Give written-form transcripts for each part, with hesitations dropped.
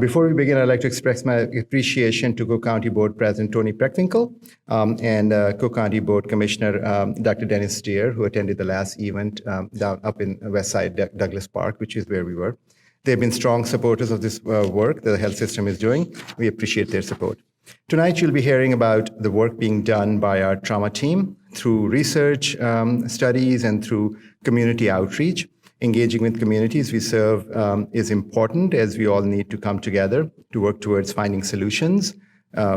Before we begin, I'd like to express my appreciation to Cook County Board President Tony Preckwinkle and Cook County Board Commissioner Dr. Dennis Steer, who attended the last event down up in Westside Douglas Park, which is where we were. They've been strong supporters of this work that the health system is doing. We appreciate their support. Tonight, you'll be hearing about the work being done by our trauma team through research studies and through community outreach. Engaging with communities we serve is important, as we all need to come together to work towards finding solutions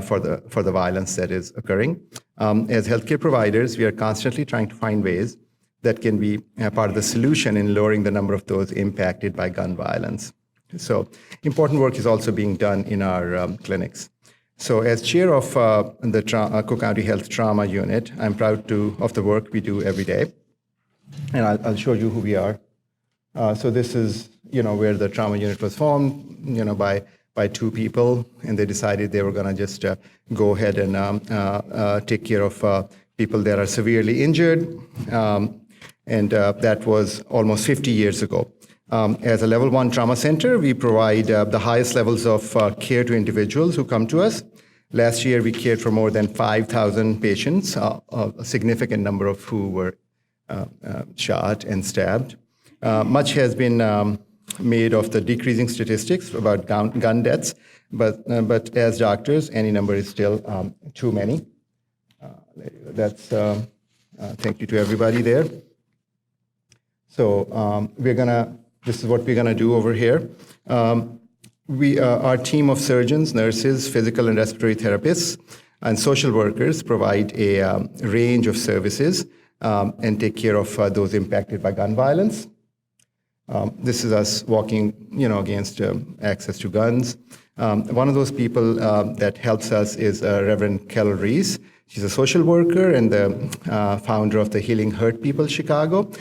for the violence that is occurring. As healthcare providers, we are constantly trying to find ways that can be part of the solution in lowering the number of those impacted by gun violence. So important work is also being done in our clinics. So as chair of the Cook County Health Trauma Unit, I'm proud of the work we do every day. And I'll show you who we are. So this is, where the trauma unit was formed, by two people, and they decided they were going to just go ahead and take care of people that are severely injured. And that was almost 50 years ago. As a level 1 trauma center, we provide the highest levels of care to individuals who come to us. Last year, we cared for more than 5,000 patients, a significant number of who were shot and stabbed. Much has been made of the decreasing statistics about gun deaths, but as doctors, any number is still too many. Thank you to everybody there. So this is what we're gonna do over here. Our team of surgeons, nurses, physical and respiratory therapists, and social workers provide a range of services and take care of those impacted by gun violence. This is us walking, against access to guns. One of those people that helps us is Reverend Calories. She's a social worker and the founder of the Healing Hurt People Chicago.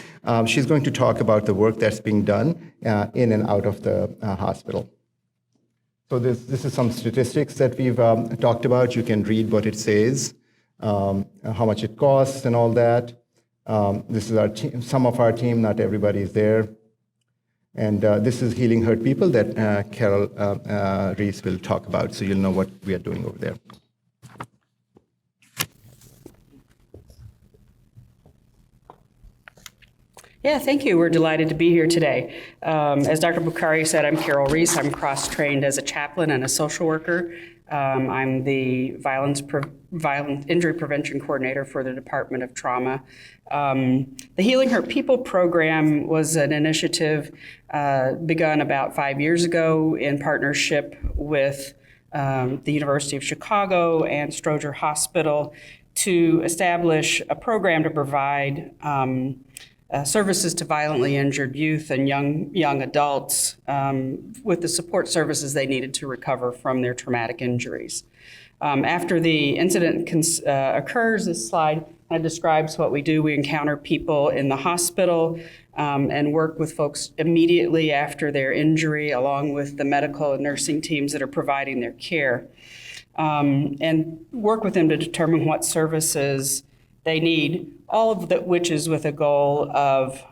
She's going to talk about the work that's being done in and out of the hospital. So this is some statistics that we've talked about. You can read what it says, how much it costs and all that. This is our team, some of our team, not everybody is there. And this is Healing Hurt People that Carol Reese will talk about, so you'll know what we are doing over there. Yeah, thank you. We're delighted to be here today. As Dr. Bukhari said, I'm Carol Reese. I'm cross-trained as a chaplain and a social worker. I'm the violent injury prevention coordinator for the Department of Trauma. The Healing Hurt People program was an initiative begun about 5 years ago in partnership with the University of Chicago and Stroger Hospital to establish a program to provide services to violently injured youth and young adults with the support services they needed to recover from their traumatic injuries. After the incident occurs, this slide kind of describes what we do. We encounter people in the hospital and work with folks immediately after their injury, along with the medical and nursing teams that are providing their care, and work with them to determine what services they need, all of which is with a goal of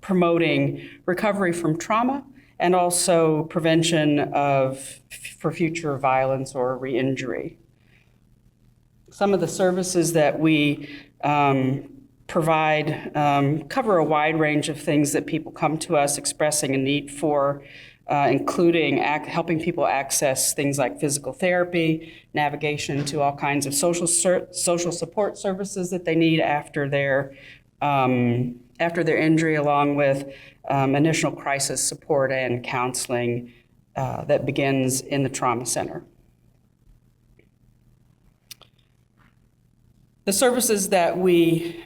promoting recovery from trauma and also prevention for future violence or re-injury. Some of the services that we provide cover a wide range of things that people come to us expressing a need for, including helping people access things like physical therapy, navigation to all kinds of social support services that they need after their injury, along with initial crisis support and counseling that begins in the trauma center. The services that we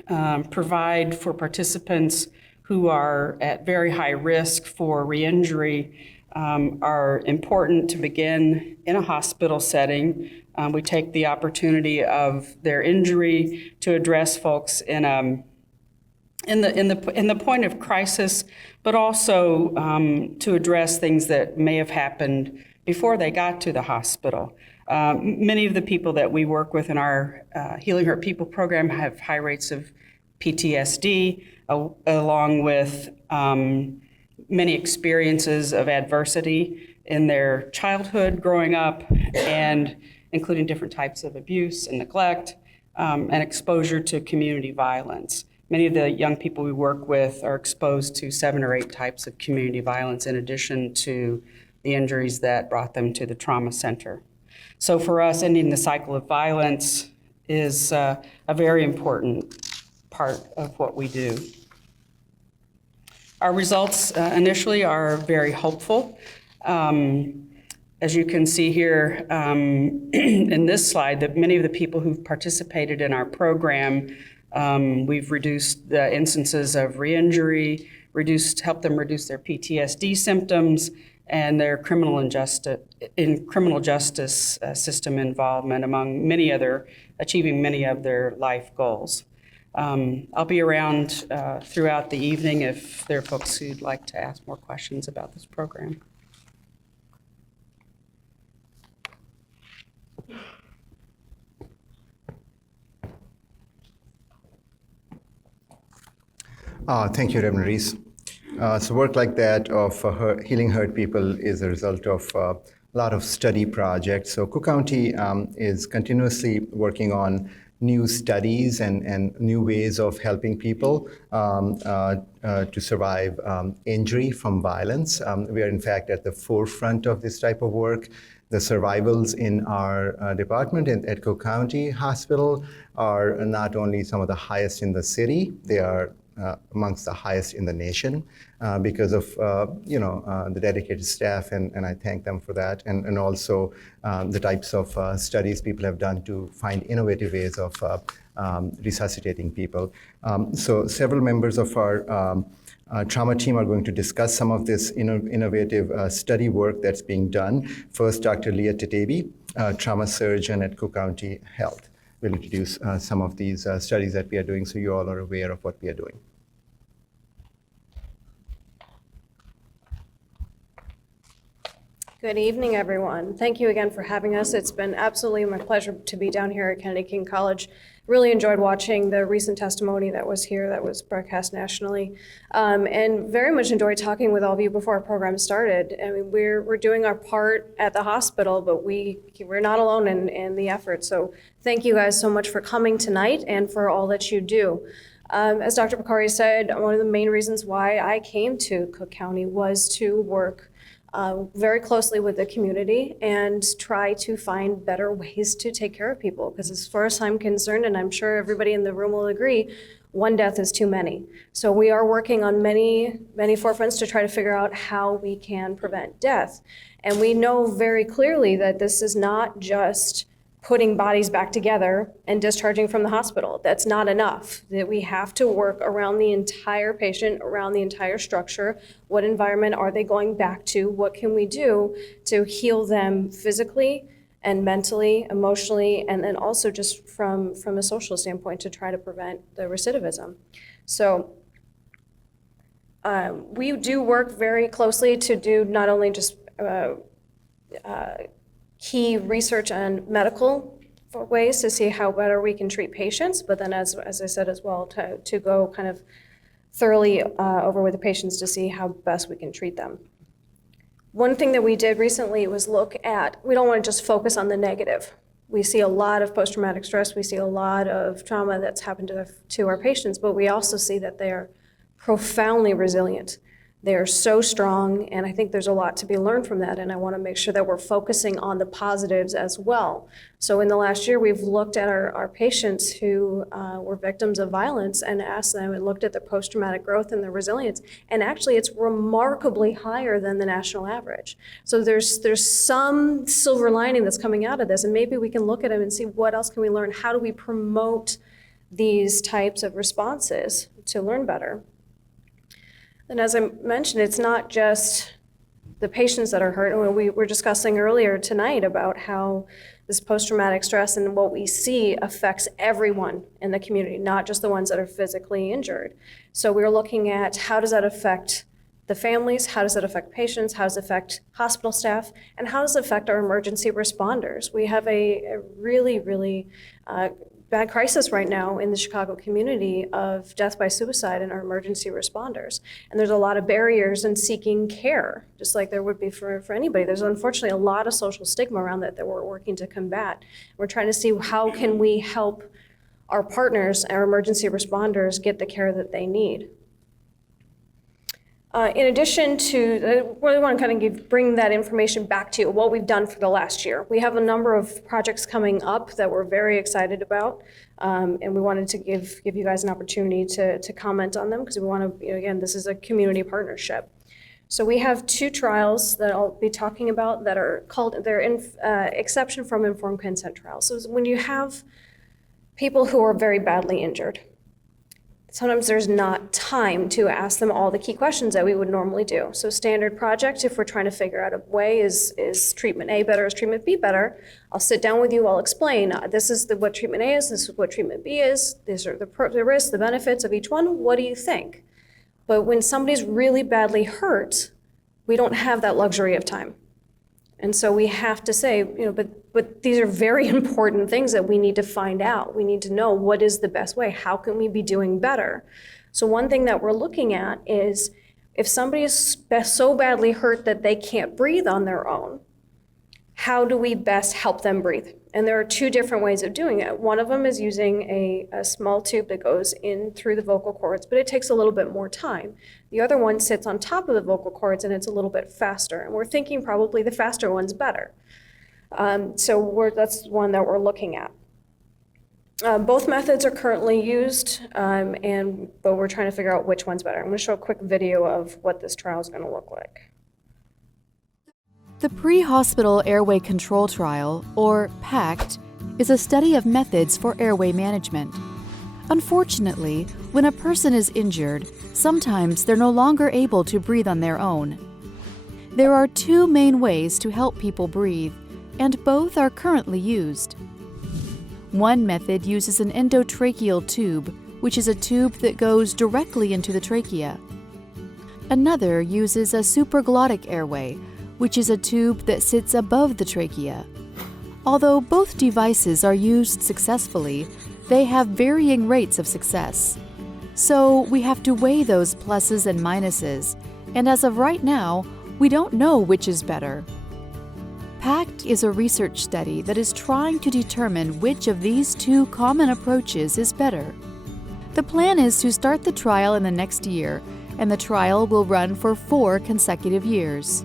provide for participants who are at very high risk for re-injury are important to begin in a hospital setting. We take the opportunity of their injury to address folks in the point of crisis, but also to address things that may have happened before they got to the hospital. Many of the people that we work with in our Healing Hurt People program have high rates of PTSD, along with many experiences of adversity in their childhood growing up, and including different types of abuse and neglect, and exposure to community violence. Many of the young people we work with are exposed to 7 or 8 types of community violence in addition to the injuries that brought them to the trauma center. So for us, ending the cycle of violence is a very important part of what we do. Our results initially are very hopeful. As you can see here in this slide, that many of the people who've participated in our program, we've reduced the instances of re-injury, helped them reduce their PTSD symptoms, and their criminal justice system involvement, among achieving many of their life goals. I'll be around throughout the evening if there are folks who'd like to ask more questions about this program. Thank you, Reverend Reese. So work like that of healing hurt people is a result of a lot of study projects. So Cook County is continuously working on new studies and new ways of helping people to survive injury from violence. We are in fact at the forefront of this type of work. The survivals in our department at Cook County Hospital are not only some of the highest in the city, they are amongst the highest in the nation because of the dedicated staff, and I thank them for that, and also the types of studies people have done to find innovative ways of resuscitating people. So several members of our trauma team are going to discuss some of this innovative study work that's being done. First, Dr. Leah Tatabi, trauma surgeon at Cook County Health, will introduce some of these studies that we are doing so you all are aware of what we are doing. Good evening, everyone. Thank you again for having us. It's been absolutely my pleasure to be down here at Kennedy King College. Really enjoyed watching the recent testimony that was here, that was broadcast nationally, and very much enjoyed talking with all of you before our program started. I mean, we're doing our part at the hospital, but we're not alone in the effort. So thank you guys so much for coming tonight and for all that you do. As Dr. Bakari said, one of the main reasons why I came to Cook County was to work very closely with the community and try to find better ways to take care of people. Because as far as I'm concerned, and I'm sure everybody in the room will agree, one death is too many. So we are working on many forefronts to try to figure out how we can prevent death. And we know very clearly that this is not just putting bodies back together and discharging from the hospital. That's not enough. That we have to work around the entire patient, around the entire structure. What environment are they going back to? What can we do to heal them physically and mentally, emotionally, and then also just from a social standpoint to try to prevent the recidivism. So we do work very closely to do not only just key research on medical ways to see how better we can treat patients, but then as I said as well, to go kind of thoroughly over with the patients to see how best we can treat them. One thing that we did recently was look at, we don't want to just focus on the negative. We see a lot of post-traumatic stress, we see a lot of trauma that's happened to our patients, but we also see that they're profoundly resilient. They're so strong, and I think there's a lot to be learned from that, and I want to make sure that we're focusing on the positives as well. So in the last year, we've looked at our patients who were victims of violence and asked them and looked at their post-traumatic growth and their resilience, and actually it's remarkably higher than the national average. So there's some silver lining that's coming out of this, and maybe we can look at them and see what else can we learn. How do we promote these types of responses to learn better? And as I mentioned, it's not just the patients that are hurt. And we were discussing earlier tonight about how this post-traumatic stress and what we see affects everyone in the community, not just the ones that are physically injured. So we're looking at how does that affect the families, how does it affect patients, how does it affect hospital staff, and how does it affect our emergency responders? We have a really bad crisis right now in the Chicago community of death by suicide in our emergency responders. And there's a lot of barriers in seeking care, just like there would be for anybody. There's unfortunately a lot of social stigma around that we're working to combat. We're trying to see how can we help our partners, our emergency responders, get the care that they need. In addition to, I really want to kind of bring that information back to you, what we've done for the last year. We have a number of projects coming up that we're very excited about, and we wanted to give you guys an opportunity to comment on them, because we want to, again, this is a community partnership. So we have 2 trials that I'll be talking about that are called, they're exception from informed consent trials. So when you have people who are very badly injured, sometimes there's not time to ask them all the key questions that we would normally do. So standard project, if we're trying to figure out a way, is treatment A better, is treatment B better? I'll sit down with you, I'll explain, this is what treatment A is, this is what treatment B is, these are the risks, the benefits of each one, what do you think? But when somebody's really badly hurt, we don't have that luxury of time. And so we have to say, but these are very important things that we need to find out. We need to know what is the best way. How can we be doing better? So one thing that we're looking at is if somebody is so badly hurt that they can't breathe on their own, how do we best help them breathe? And there are 2 different ways of doing it. One of them is using a small tube that goes in through the vocal cords, but it takes a little bit more time. The other one sits on top of the vocal cords and it's a little bit faster. And we're thinking probably the faster one's better. So that's one that we're looking at. Both methods are currently used, but we're trying to figure out which one's better. I'm going to show a quick video of what this trial is going to look like. The Pre-Hospital Airway Control Trial, or PACT, is a study of methods for airway management. Unfortunately, when a person is injured, sometimes they're no longer able to breathe on their own. There are 2 main ways to help people breathe, and both are currently used. One method uses an endotracheal tube, which is a tube that goes directly into the trachea. Another uses a supraglottic airway, which is a tube that sits above the trachea. Although both devices are used successfully, they have varying rates of success. So we have to weigh those pluses and minuses, and as of right now, we don't know which is better. PACT is a research study that is trying to determine which of these 2 common approaches is better. The plan is to start the trial in the next year, and the trial will run for 4 consecutive years.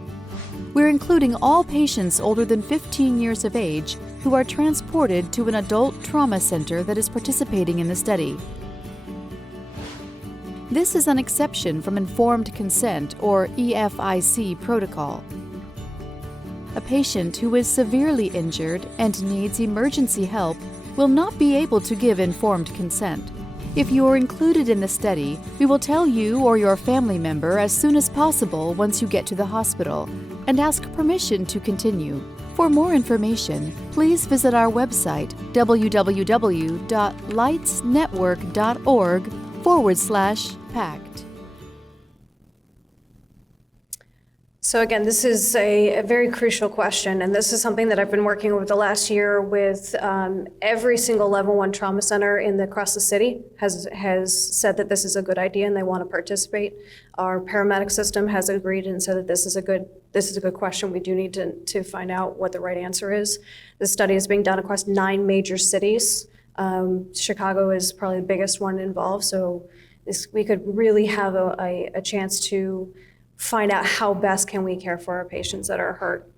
We're including all patients older than 15 years of age who are transported to an adult trauma center that is participating in the study. This is an exception from informed consent, or EFIC protocol. A patient who is severely injured and needs emergency help will not be able to give informed consent. If you are included in the study, we will tell you or your family member as soon as possible once you get to the hospital and ask permission to continue. For more information, please visit our website www.lightsnetwork.org/PACT. So again, this is a very crucial question, and this is something that I've been working over the last year with every single level 1 trauma center across the city has said that this is a good idea and they want to participate. Our paramedic system has agreed and said that this is a good question. We do need to find out what the right answer is. This study is being done across 9 major cities. Chicago is probably the biggest one involved, so we could really have a chance to find out how best can we care for our patients that are hurt.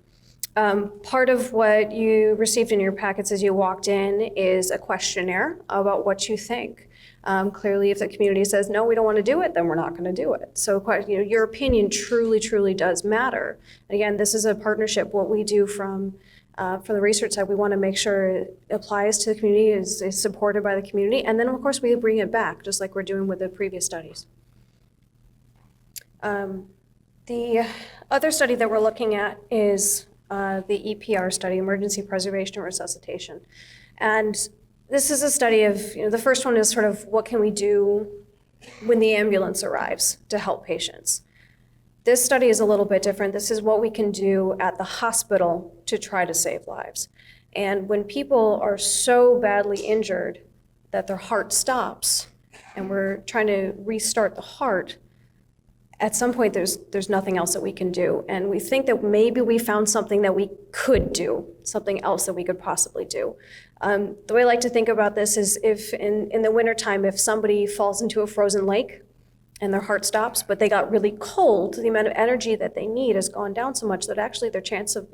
Part of what you received in your packets as you walked in is a questionnaire about what you think. Clearly, if the community says, no, we don't want to do it, then we're not going to do it. So your opinion truly, truly does matter. And again, this is a partnership. What we do from the research side, we want to make sure it applies to the community, is supported by the community, and then of course we bring it back, just like we're doing with the previous studies. The other study that we're looking at is the EPR study, Emergency Preservation and Resuscitation. And this is a study of, the first one is sort of what can we do when the ambulance arrives to help patients. This study is a little bit different. This is what we can do at the hospital to try to save lives. And when people are so badly injured that their heart stops and we're trying to restart the heart, at some point there's nothing else that we can do. And we think that maybe we found something that we could do, something else that we could possibly do. The way I like to think about this is if in the wintertime, if somebody falls into a frozen lake and their heart stops, but they got really cold, the amount of energy that they need has gone down so much that actually their chance of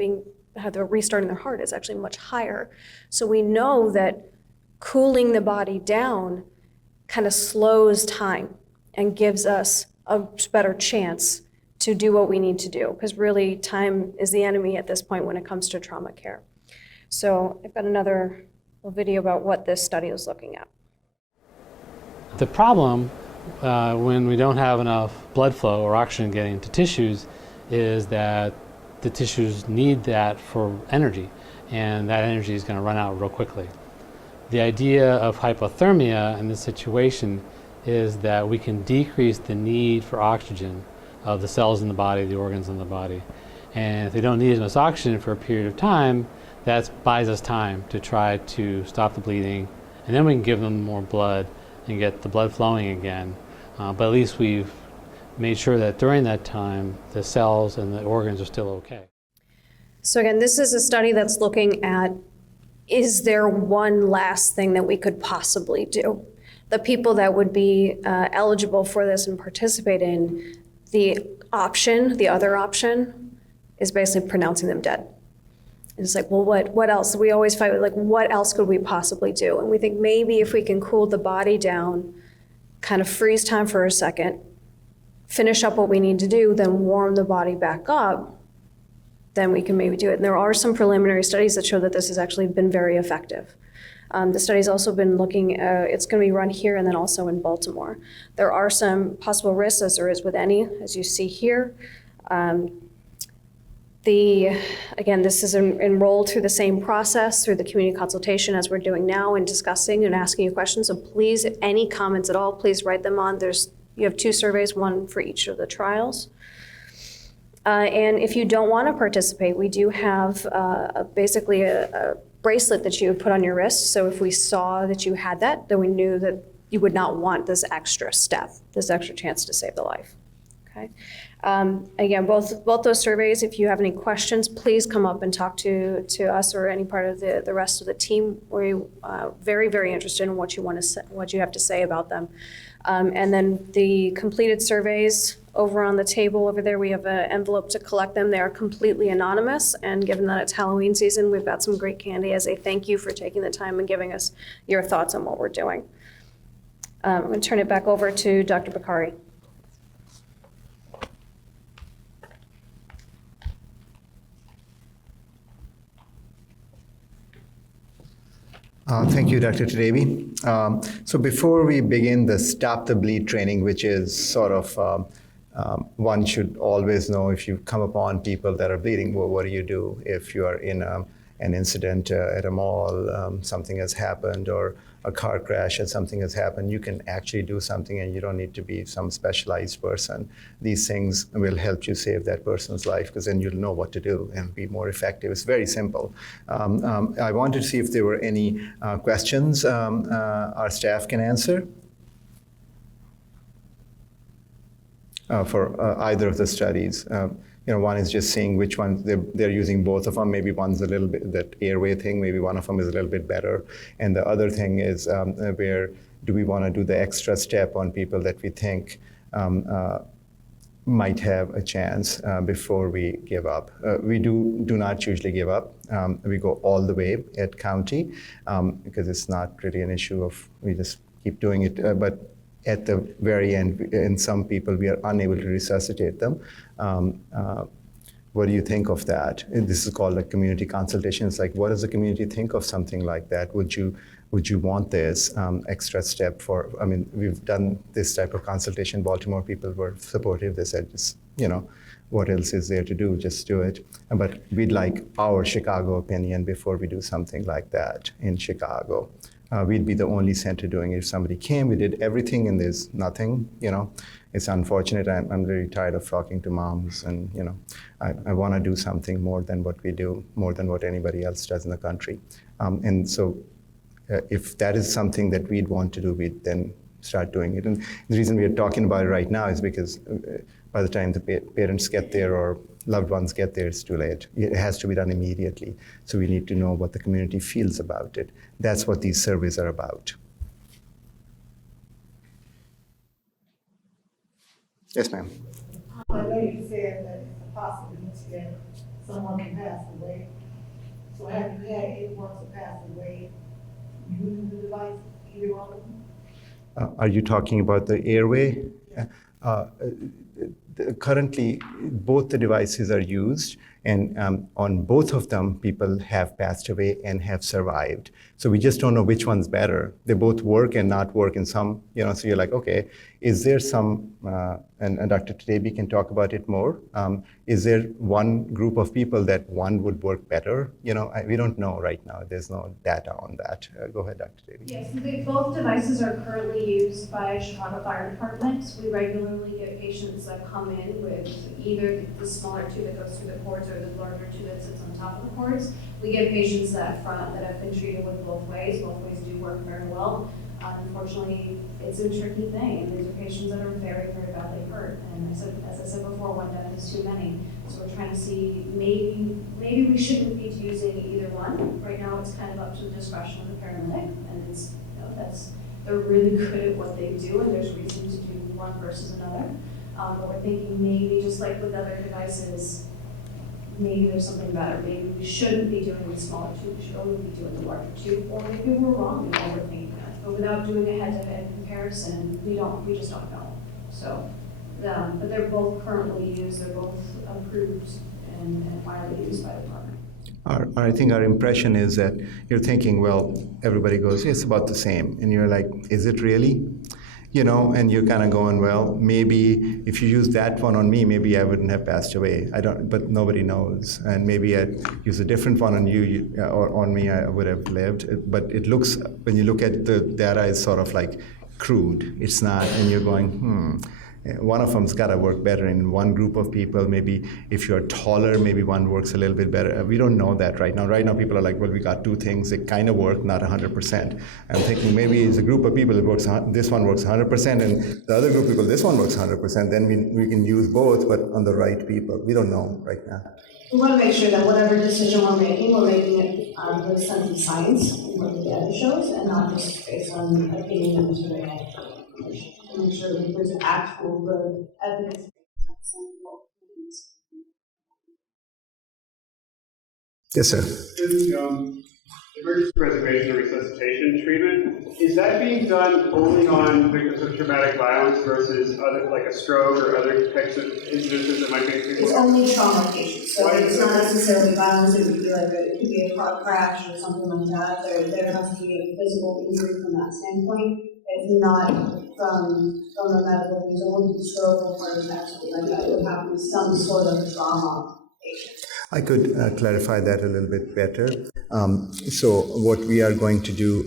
restarting their heart is actually much higher. So we know that cooling the body down kind of slows time and gives us a better chance to do what we need to do, because really time is the enemy at this point when it comes to trauma care. So I've got another little video about what this study is looking at. The problem when we don't have enough blood flow or oxygen getting to tissues is that the tissues need that for energy, and that energy is going to run out real quickly. The idea of hypothermia in this situation is that we can decrease the need for oxygen of the cells in the body, the organs in the body. And if they don't need as much oxygen for a period of time, that buys us time to try to stop the bleeding, and then we can give them more blood and get the blood flowing again. But at least we've made sure that during that time, the cells and the organs are still okay. So again, this is a study that's looking at, is there one last thing that we could possibly do? The people that would be eligible for this and participate in, the other option, is basically pronouncing them dead. It's like, well, what else? We always fight with, like, what else could we possibly do? And we think maybe if we can cool the body down, kind of freeze time for a second, finish up what we need to do, then warm the body back up, then we can maybe do it. And there are some preliminary studies that show that this has actually been very effective. The study's also been looking, it's going to be run here and then also in Baltimore. There are some possible risks, as there is with any, as you see here. Again, this is enrolled through the same process, through the community consultation as we're doing now and discussing and asking you questions. So please, if any comments at all, please write them on. You have 2 surveys, one for each of the trials. And if you don't want to participate, we do have basically a bracelet that you would put on your wrist. So if we saw that you had that, then we knew that you would not want this extra step, this extra chance to save the life. Okay. Again, both those surveys, if you have any questions, please come up and talk to us or any part of the rest of the team. We're very, very interested in what you have to say about them. And then the completed surveys over on the table over there, we have an envelope to collect them. They are completely anonymous, and given that it's Halloween season, we've got some great candy as a thank you for taking the time and giving us your thoughts on what we're doing. I'm going to turn it back over to Dr. Bakari. Thank you, Dr. Tadabi. So before we begin the Stop the Bleed training, which is sort of one should always know if you come upon people that are bleeding, well, what do you do if you are in an incident at a mall, something has happened, or a car crash and something has happened, you can actually do something and you don't need to be some specialized person. These things will help you save that person's life, because then you'll know what to do and be more effective. It's very simple. I wanted to see if there were any questions our staff can answer for either of the studies. One is just seeing which one they're using both of them. Maybe one's a little bit, that airway thing, maybe one of them is a little bit better. And the other thing is where do we want to do the extra step on people that we think might have a chance before we give up. We do not usually give up. We go all the way at county because it's not really an issue of, we just keep doing it. But at the very end, in some people, we are unable to resuscitate them. What do you think of that? This is called a community consultation. It's like, what does the community think of something like that? Would you want this extra step for, I mean, we've done this type of consultation. Baltimore people were supportive. They said, just, what else is there to do? Just do it. But we'd like our Chicago opinion before we do something like that in Chicago. We'd be the only center doing it. If somebody came, we did everything, and there's nothing, It's unfortunate. I'm very tired of talking to moms, and, I want to do something more than what we do, more than what anybody else does in the country. And so if that is something that we'd want to do, we'd then start doing it. And the reason we are talking about it right now is because by the time the parents get there or loved ones get there, it's too late. It has to be done immediately. So we need to know what the community feels about it. That's what these surveys are about. Yes, ma'am. I know you said that it's a possibility that someone can pass away. So have you had anyone to pass away using the device, either one of them? Are you talking about the Airway? Currently, both the devices are used, and on both of them, people have passed away and have survived. So we just don't know which one's better. They both work and not work in some, so you're like, okay, is there some, and Dr. Tadebi can talk about it more, is there one group of people that one would work better? We don't know right now. There's no data on that. Go ahead, Dr. Tadebi. Yes, both devices are currently used by Chicago Fire Department. We regularly get patients that come in with either the smaller tube that goes through the cords or the larger tube that sits on top of the cords. We get patients that have been treated with both ways. Both ways do work very well. Unfortunately, it's a tricky thing. These are patients that are very, very badly hurt. And as I said before, one death is too many. So we're trying to see maybe we shouldn't be using either one. Right now, it's kind of up to the discretion of the paramedic, and they're really good at what they do, and there's reason to do one versus another. But we're thinking maybe just like with other devices, maybe there's something better. Maybe we shouldn't be doing the smaller tube, we should only be doing the larger tube, or maybe we're wrong in overthinking that. But without doing a head-to-head comparison, we just don't know. So, but they're both currently used, they're both approved and widely used by the department. I think our impression is that you're thinking, well, everybody goes, it's about the same. And you're like, is it really? And you're kind of going, well, maybe if you use that one on me, maybe I wouldn't have passed away. But nobody knows. And maybe I'd use a different one on you or on me, I would have lived. But it looks, when you look at the data, it's sort of like crude. It's not, and you're going, one of them's got to work better in one group of people. Maybe if you're taller, maybe one works a little bit better. We don't know that right now. Right now, people are like, well, we got two things. They kind of work, not 100%. I'm thinking maybe it's a group of people that works, this one works 100%, and the other group of people, this one works 100%. Then we can use both, but on the right people. We don't know right now. We want to make sure that whatever decision we're making it with sense of science and what the data shows, and not just based on opinion and survey. Make sure that there's actual good evidence. Yes, sir. Emergency preservation or resuscitation treatment, is that being done only on victims of traumatic violence versus other, like a stroke or other types of incidences that might make people? It's only trauma patients, so it's not necessarily violence. It would be it could be a car crash or something like that. There has to be a physical injury from that standpoint. It's not from the medical things. It wouldn't be stroke or heart attack, something like that. It would have to be some sort of trauma patient. I could clarify that a little bit better. So what we are going to do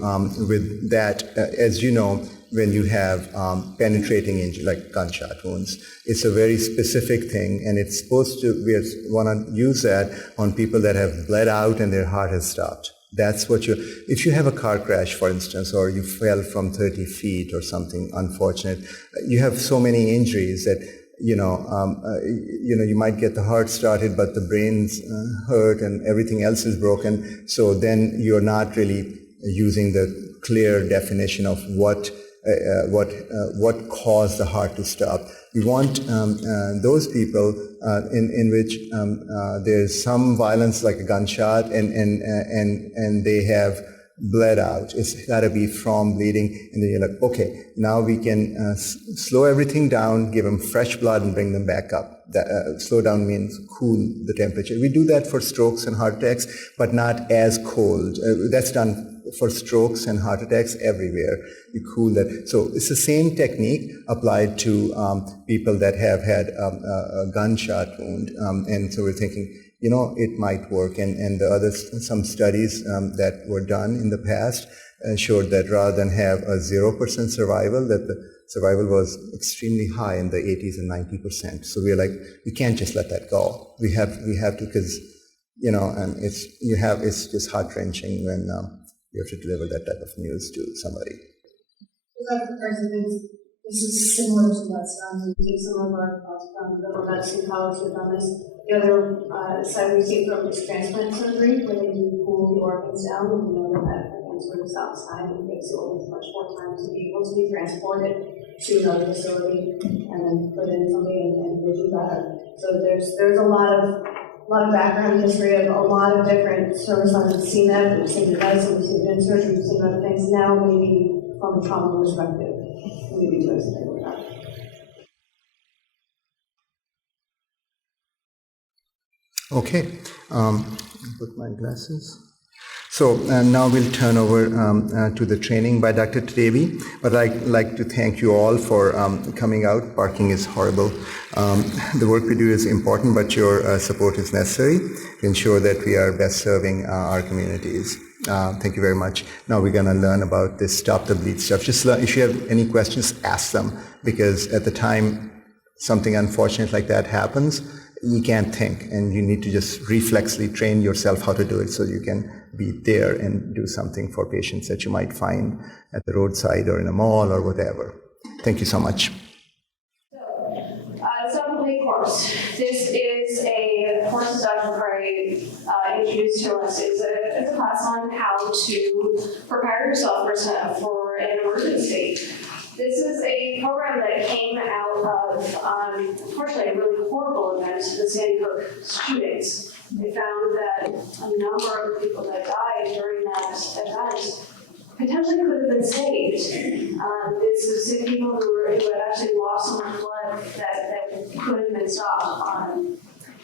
with that, as you know, when you have penetrating injury, like gunshot wounds, it's a very specific thing, and it's supposed to, we want to use that on people that have bled out and their heart has stopped. That's what if you have a car crash, for instance, or you fell from 30 feet or something unfortunate, you have so many injuries that you might get the heart started, but the brain's hurt and everything else is broken. So then you're not really using the clear definition of what caused the heart to stop. We want those people in which there's some violence, like a gunshot, and they have bled out. It's got to be from bleeding, and then you're like, okay, now we can slow everything down, give them fresh blood, and bring them back up. Slow down means cool the temperature. We do that for strokes and heart attacks, but not as cold. That's done for strokes and heart attacks everywhere. You cool that. So it's the same technique applied to people that have had a gunshot wound. And so we're thinking, it might work. And the some studies that were done in the past showed that rather than have a 0% survival, that the survival was extremely high in the 80s and 90%. So we're like, we can't just let that go. We have to, because, and it's just heart-wrenching when you have to deliver that type of news to somebody. Dr. President, this is similar to what's done. We take some of our thoughts from the medicine college have done this. The other side we take from is transplant surgery, where they do pull the organs down, and we know that again sort of outside and gives the organs much more time to be able to be transported to another facility and then put in something and they do better. So there's a lot of background history of a lot of different service lines. We've seen that, we've seen the medicine, we've seen the surgery, we've seen other things. Now maybe from a trauma perspective, we need to do something with that. Okay, put my glasses. So now we'll turn over to the training by Dr. Trevi, but I'd like to thank you all for coming out. Parking is horrible. The work we do is important, but your support is necessary to ensure that we are best serving our communities. Thank you very much. Now we're going to learn about this Stop the Bleed stuff. Just if you have any questions, ask them, because at the time something unfortunate like that happens, you can't think, and you need to just reflexly train yourself how to do it so you can be there and do something for patients that you might find at the roadside or in a mall or whatever. Thank you so much. Stop the Bleed course. This is a course that Dr. Cray introduced to us. It's a class on how to prepare yourself for an emergency. This is a program that came out of, unfortunately, a really horrible event, the Sandy Hook shootings. They found that a number of people that died during that event potentially could have been saved. This is people who had actually lost so much blood that could have been stopped.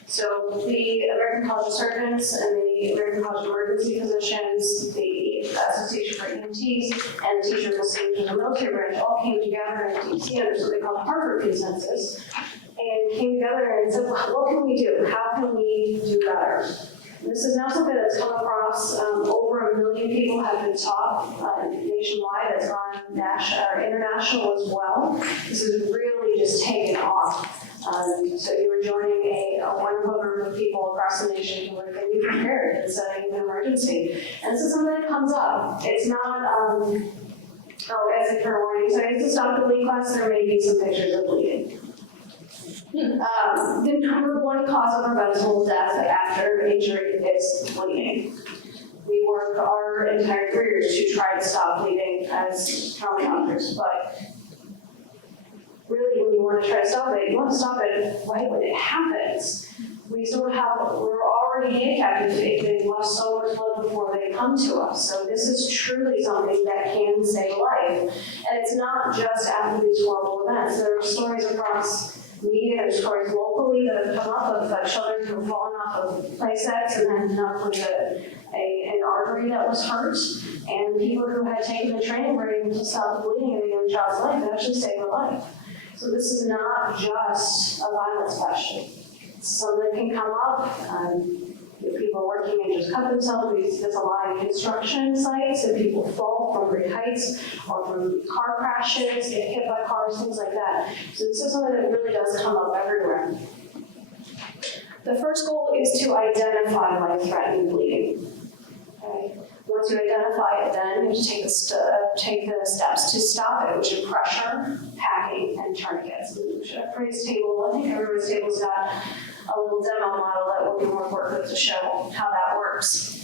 So the American College of Surgeons and the American College of Emergency Physicians, the Association for EMTs, and the Teachers Association of the Military Branch all came together in DC under something called the Harvard Consensus, and came together and said, well, what can we do? How can we do better? And this is now something that's come across. Over 1 million people have been taught nationwide. It's gone international as well. This is really just taken off. So you were joining a wonderful group of people across the nation who are going to be prepared in setting an emergency. And this is something that comes up. It's not, as a fair warning, so it's a Stop the Bleed class. There may be some pictures of bleeding. The number one cause of preventable death after injury is bleeding. We work our entire careers to try to stop bleeding as trauma doctors, but really when you want to try to stop it, you want to stop it right when it happens. We're already handicapped if they lost so much blood before they come to us. So this is truly something that can save life. And it's not just after these horrible events. There are stories across media, there's stories locally that have come up of children who have fallen off of play sets and ended up with an artery that was hurt, and people who had taken the training were able to stop the bleeding in a young child's life and actually save their life. So this is not just a violence question. It's something that can come up. If people are working and just cut themselves, there's a lot of construction sites, and people fall from great heights or from car crashes, get hit by cars, things like that. So this is something that really does come up everywhere. The first goal is to identify life-threatening bleeding. Okay. Once you identify it, then you have to take the steps to stop it, which is pressure, packing, and tourniquets. We should have Praise table. I think everybody's table's got a little demo model that we can work with to show how that works.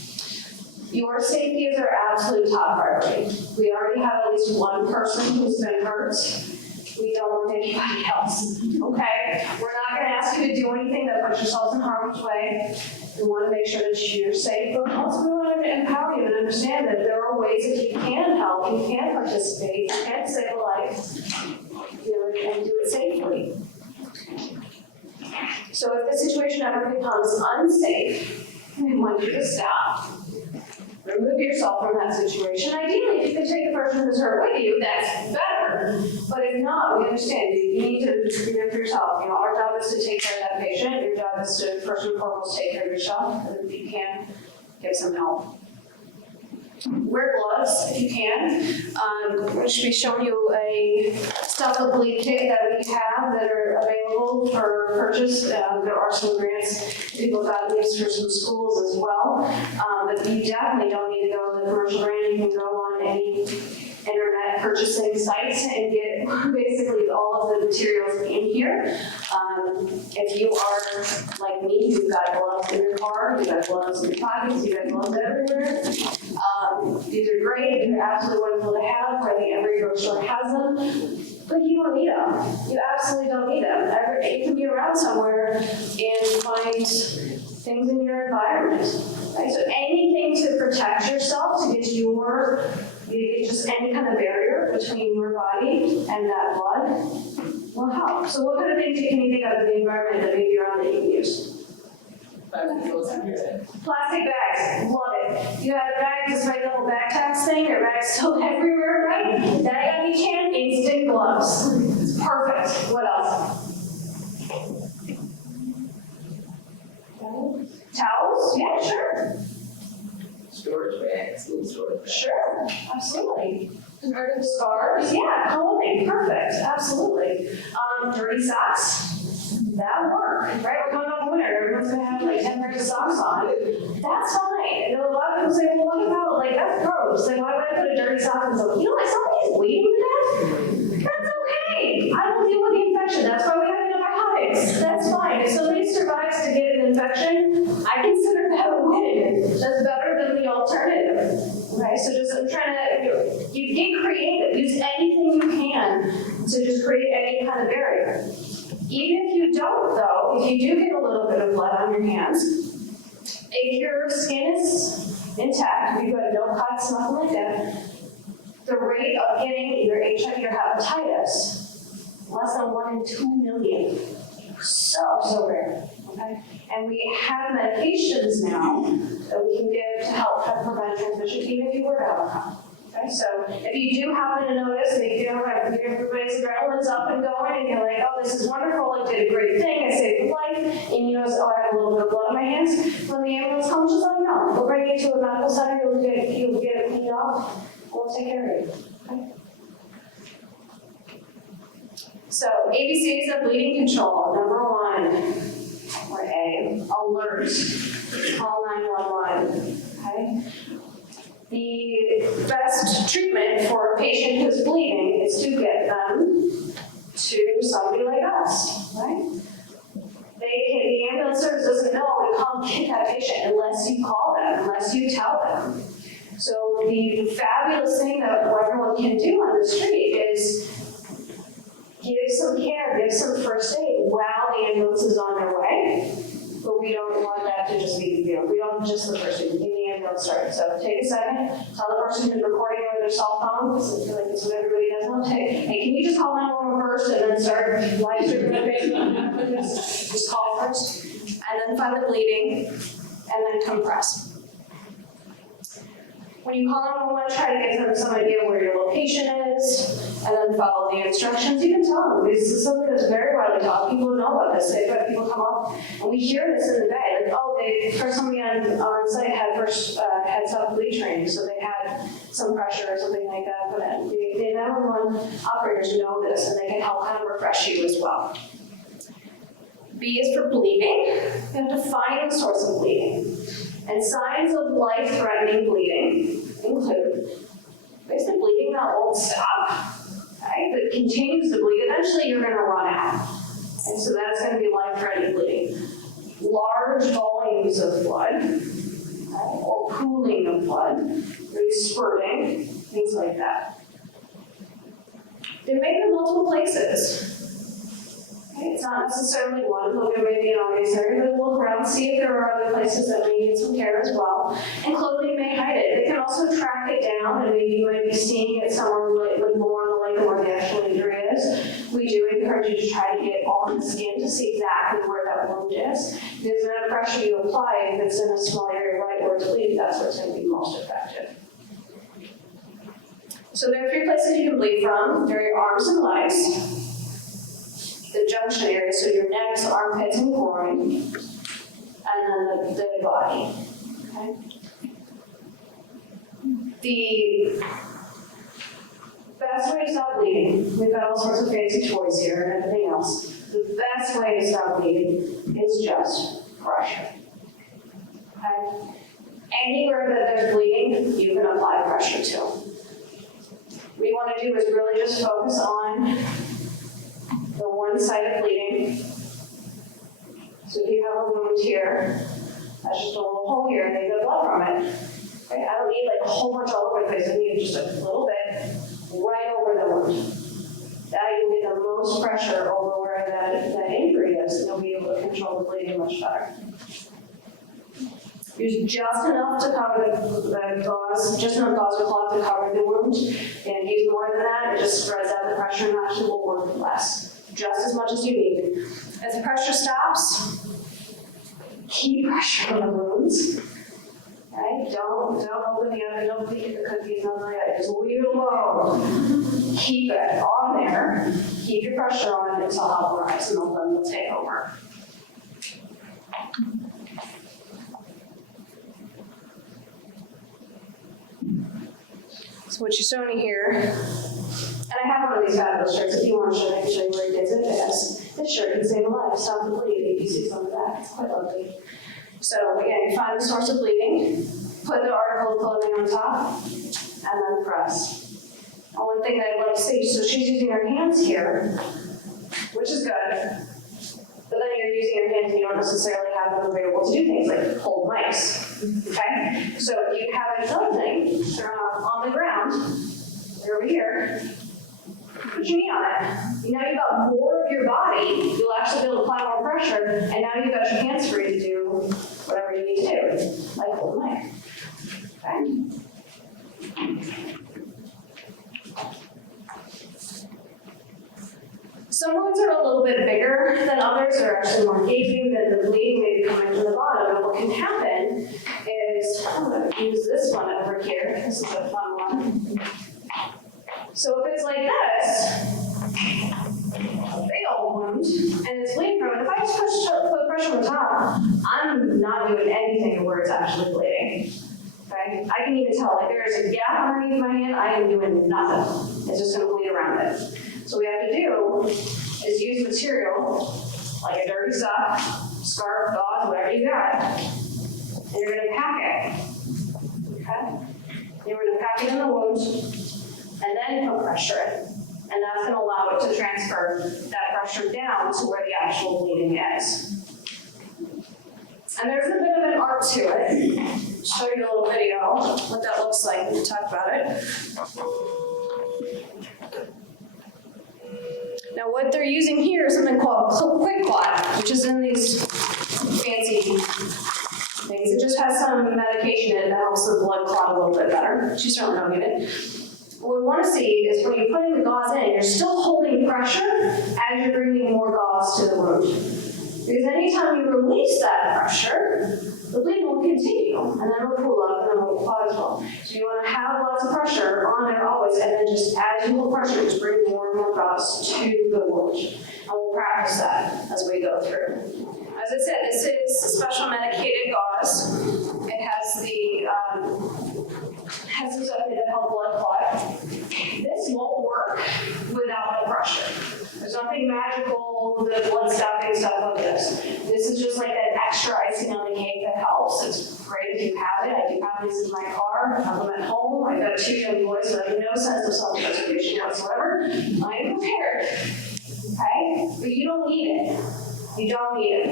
Your safety is our absolute top priority. We already have at least one person who's been hurt. We don't want anybody else, okay? We're not gonna ask you to do anything that puts yourselves in harm's way. We wanna make sure that you're safe, but also we wanna empower you and understand that there are ways that you can help, you can participate, you can save a life, and do it safely. So if the situation ever becomes unsafe, we want you to stop. Remove yourself from that situation. Ideally, if you can take the person who's hurt with you, that's better. But if not, we understand you need to do it for yourself. Our job is to take care of that patient. Your job is to first and foremost take care of yourself. And if you can, give some help. Wear gloves if you can. We should be showing you a Stop the Bleed kit that we have that are available for purchase. There are some grants people got these for some schools as well. But you definitely don't need to go to the commercial brand. You can go on any internet purchasing sites and get basically all of the materials in here. If you are like me, you've got gloves in your car, you've got gloves in your pockets, you've got gloves everywhere. These are great, they're absolutely wonderful to have. I think every drugstore has them, but you don't need them. You absolutely don't need them. You can be around somewhere and find things in your environment. Right? So anything to protect yourself, to get just any kind of barrier between your body and that blood will help. So what kind of things can you think of in the environment that may be around that you can use? Plastic bags, love it. You got a bag, just my double bag tax thing, your bag's still everywhere, right? That you can, instant gloves. It's perfect. What else? Towels? Yeah, sure. Storage bags, little storage bags. Sure, absolutely. Scarves, yeah, clothing, perfect, absolutely. Dirty socks, that'll work, right? We're coming up with winter, everyone's gonna have like 10 pairs of socks on. That's fine. And a lot of people say, well, what about, like, that's gross. Like, why would I put a dirty sock in something? You know, like, somebody's bleeding to death? That's okay. I will deal with the infection. That's why we have antibiotics. That's fine. If somebody survives to get an infection, I consider that a win. That's better than the alternative. Okay, so I'm trying to, you get creative. Use anything you can to just create any kind of barrier. Even if you don't, though, if you do get a little bit of blood on your hands, if your skin is intact, if you've got no cuts, nothing like that, the rate of getting either HIV or hepatitis, less than 1 in 2 million. So rare, okay? And we have medications now that we can give to help prevent transmission, even if you were to have a cup. Okay, so if you do happen to notice that everybody's adrenaline's up and going, and you're like, oh, this is wonderful, I did a great thing, I saved a life, and you notice, oh, I have a little bit of blood on my hands, when the ambulance comes, just let me know. We'll bring you to a medical center, you'll get it cleaned off, and we'll take care of you. Okay? So, ABCs of bleeding control. Number 1, or A, alert. Call 911. Okay? The best treatment for a patient who's bleeding is to get them to somebody like us, right? The ambulance service doesn't know to come get that patient unless you call them, unless you tell them. So the fabulous thing that everyone can do on the street is give some care, give some first aid while the ambulance is on their way. But we don't want that to just be, we don't just the first aid, we need the ambulance started. So take a second, tell the person who's recording with their cell phone, because I feel like this is what everybody does now. Hey, can you just call 911 first and then start live streaming the patient? Just call first, and then find the bleeding, and then compress. When you call 911, try to give them some idea where your location is, and then follow the instructions. You can tell them. This is something that's very widely taught. People know about this. They've had people come up, and we hear this in the day. Like, oh, somebody on site had some bleed training, so they had some pressure or something like that. But the 911 operators know this, and they can help kind of refresh you as well. B is for bleeding. You have to find the source of bleeding. And signs of life-threatening bleeding include basically bleeding that won't stop, okay, but continues to bleed. Eventually, you're going to run out. And so that's going to be life-threatening bleeding. Large volumes of blood, okay, or pooling of blood, really spurting, things like that. There may be multiple places. Okay, it's not necessarily one, though there may be an obvious area, but look around, see if there are other places that may need some care as well. And clothing may hide it. It can also track it down, and maybe you might be seeing it somewhere like more on the leg where the actual injury is. We do encourage you to try to get on the skin to see exactly where that wound is. Because the amount of pressure you apply, if it's in a small area right where it's bleeding, that's where it's going to be most effective. So there are 3 places you can bleed from. There are your arms and legs, the junction area, so your necks, armpits, and groin, and then the body. Okay? The best way to stop bleeding, we've got all sorts of fancy toys here and everything else. The best way to stop bleeding is just pressure. Okay? Anywhere that there's bleeding, you can apply pressure to. What you want to do is really just focus on the one side of bleeding. So if you have a wound here, that's just a little hole here, and you get blood from it. Okay? I don't need like a whole bunch all over the place. I need just a little bit right over the wound. That you will get the most pressure over where that injury is, and you'll be able to control the bleeding much better. Use just enough to cover the gauze, just enough gauze or cloth to cover the wound. And use more than that, it just spreads out the pressure and actually will work less. Just as much as you need. As the pressure stops, keep pressure on the wounds. Okay? Don't open the oven, don't eat the cookies, nothing like that. Just leave it alone. Keep it on there. Keep your pressure on until help arrives, and the blood will take over. So what you're showing here, and I have one of these fabulous shirts. If you want to show, I can show you where it gets into this. This shirt can save a life, stop the bleeding. You see some of that, it's quite lovely. So again, find the source of bleeding, put the article of clothing on top, and then press. And one thing that I'd like to say, so she's using her hands here, which is good, but then you're using your hands and you don't necessarily have them available to do things like hold mice, okay? So if you have another thing on the ground, over here, put your knee on it. Now you've got more of your body, you'll actually be able to apply more pressure, and now you've got your hands free to do whatever you need to do, like hold a knife, okay? Some wounds are a little bit bigger than others, they're actually more gaping, than the bleeding may be coming from the bottom, and what can happen is, I'm going to use this one over here, this is a fun one. So if it's like this, a big old wound, and it's bleeding from it, if I just put pressure on the top, I'm not doing anything where it's actually bleeding. Okay? I can even tell, like there is a gap underneath my hand, I am doing nothing. It's just going to bleed around it. So what we have to do is use material, like a dirty sock, scarf, gauze, whatever you got, and you're going to pack it. Okay? You're going to pack it in the wound, and then put pressure in. And that's going to allow it to transfer that pressure down to where the actual bleeding is. And there's a bit of an art to it. I'll show you a little video what that looks like when we talk about it. Now what they're using here is something called quick clot, which is in these fancy things. It just has some medication in it that helps the blood clot a little bit better. You certainly don't need it. What we want to see is when you're putting the gauze in, you're still holding pressure as you're bringing more gauze to the wound. Because anytime you release that pressure, the bleeding will continue, and then it'll cool up, and then it'll thaw as well. So you want to have lots of pressure on there always, and then just as you hold pressure, just bring more and more gauze to the wound. And we'll practice that as we go through. As I said, this is a special medicated gauze. It has the stuff that help blood clot. This won't work without the pressure. There's nothing magical, the blood stopping stuff of this. This is just like that extra icing on the cake that helps. It's great if you have it. I do have these in my car. I have them at home. I've got 2 young boys, so I have no sense of self-preservation whatsoever. I am prepared. Okay? But you don't need it. You don't need it.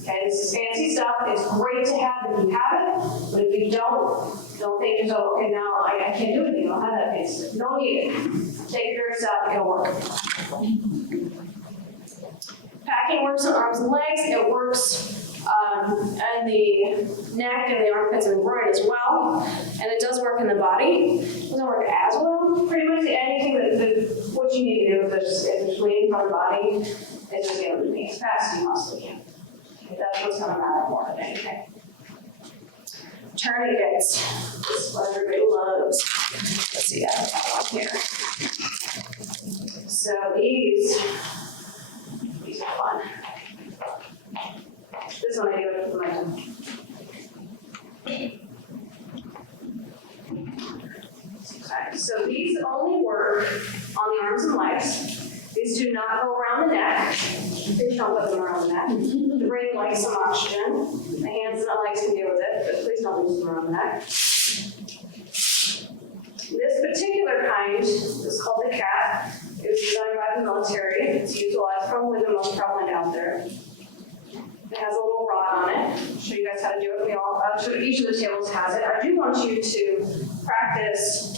Okay, this is fancy stuff. It's great to have if you have it, but if you don't think, oh, okay, now I can't do anything. I don't have that fancy stuff. You don't need it. Take your dirty stuff, it'll work. Packing works on arms and legs. It works on the neck and the armpits and the groin as well. And it does work in the body. It doesn't work as well. Pretty much anything that what you need to do if there's bleeding from the body is just be able to be as fast as you possibly can. Okay, that's what's going to matter more than anything. Tourniquets. This is what everybody loves. Let's see that here. So these are fun. This one I do it with my tongue. Okay, so these only work on the arms and legs. These do not go around the neck. Please don't put them around the neck. The brain likes some oxygen. The hands and the legs can deal with it, but please nothing's around the neck. This particular kind is called the CAT. It was designed by the military. It's utilized probably the most prevalent out there. It has a little rod on it. I'll show you guys how to do it. Each of the tables has it. I do want you to practice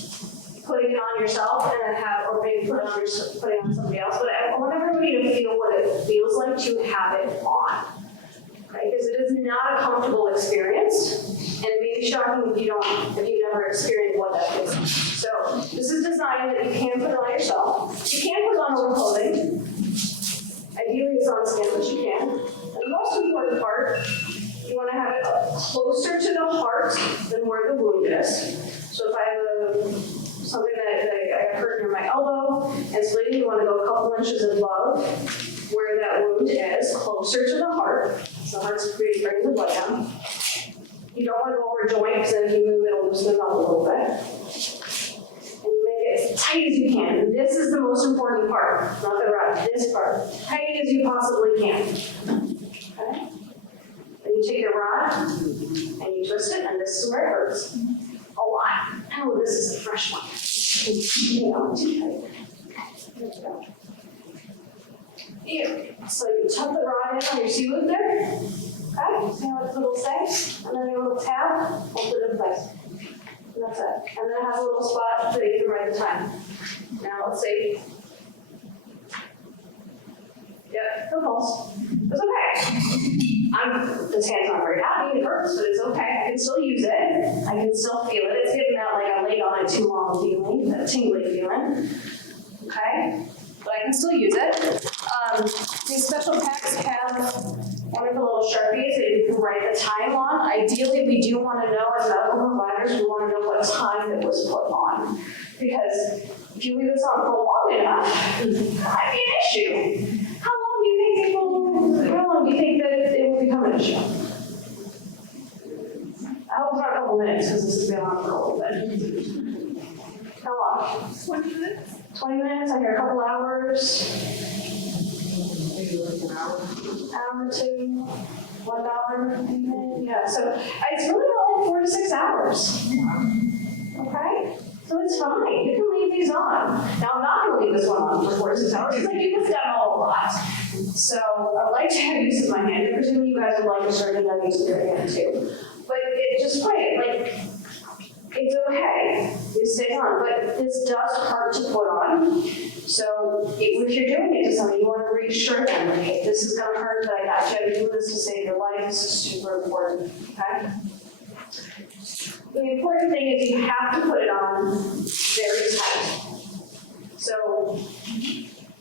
putting it on yourself and then or maybe putting it on somebody else. But I want everybody to feel what it feels like to have it on. Okay? Because it is not a comfortable experience. And it may be shocking if you've never experienced what that is. So this is designed that you can put it on yourself. You can put it on over clothing. Ideally it's on skin, but you can. And the most important part, you want to have it closer to the heart than where the wound is. So if I have something that I hurt near my elbow, and it's bleeding, you want to go a couple inches above where that wound is, closer to the heart. So the heart's bringing the blood down. You don't want to go over a joint, because then if you move, it'll loosen it up a little bit. And you make it as tight as you can. And this is the most important part, not the rest, this part. Tight as you possibly can. Okay? Then you take your rod, and you twist it, and this is where it hurts. A lot. Oh, this is the fresh one. You know, too tight. There we go. Here. So you tuck the rod in on your C-loop there. Okay, see how it's a little safe? And then your little tab, hold it in place. And that's it. And then it has a little spot that you can write the time. Now let's see. Yep, no pulse. It's okay. This hand's not very happy, it hurts, but it's okay. I can still use it. I can still feel it. It's giving that like I laid on it too long feeling, that tingly feeling. Okay? But I can still use it. These special packs have wonderful little Sharpies that you can write the time on. Ideally, we do want to know, as medical providers, we want to know what time it was put on. Because if you leave this on for long enough, it might be an issue. How long do you think that it will become an issue? I hope it's not a couple minutes, because this has been on for a little bit. How long? 20 minutes. 20 minutes, I hear a couple hours. Maybe like an hour. Hour or two. $1, maybe. Yeah, so it's really only 4 to 6 hours. Okay? So it's fine. You can leave these on. Now, I'm not going to leave this one on for 4 to 6 hours because I do this demo a lot. So I'd like to have use of my hand. I presume you guys would like to start doing use of your hand too. But just play it. Like, it's okay. You stay on. But this does hurt to put on. So if you're doing it to somebody, you want to reassure them, like, hey, this is going to hurt, but I got you. I'm doing this to save your life. This is super important. Okay? The important thing is you have to put it on very tight. So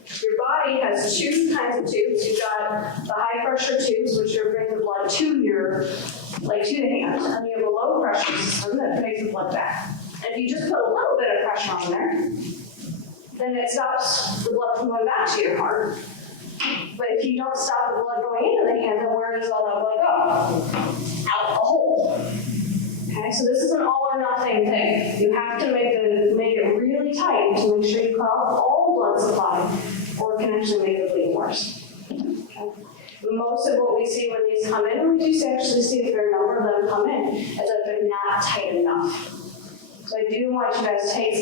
your body has 2 kinds of tubes. You've got the high pressure tubes, which are bringing the blood to the hand, and you have a low pressure system that takes the blood back. And if you just put a little bit of pressure on there, then it stops the blood from going back to your heart. But if you don't stop the blood going into the hand, then where does all that blood go? Out the hole. Okay, so this is an all or nothing thing. You have to make it really tight to make sure you cut off all blood supply, or it can actually make the bleeding worse. Okay. Most of what we see when these come in, and we do actually see a fair number of them come in, is that they're not tight enough. So I do want you guys to take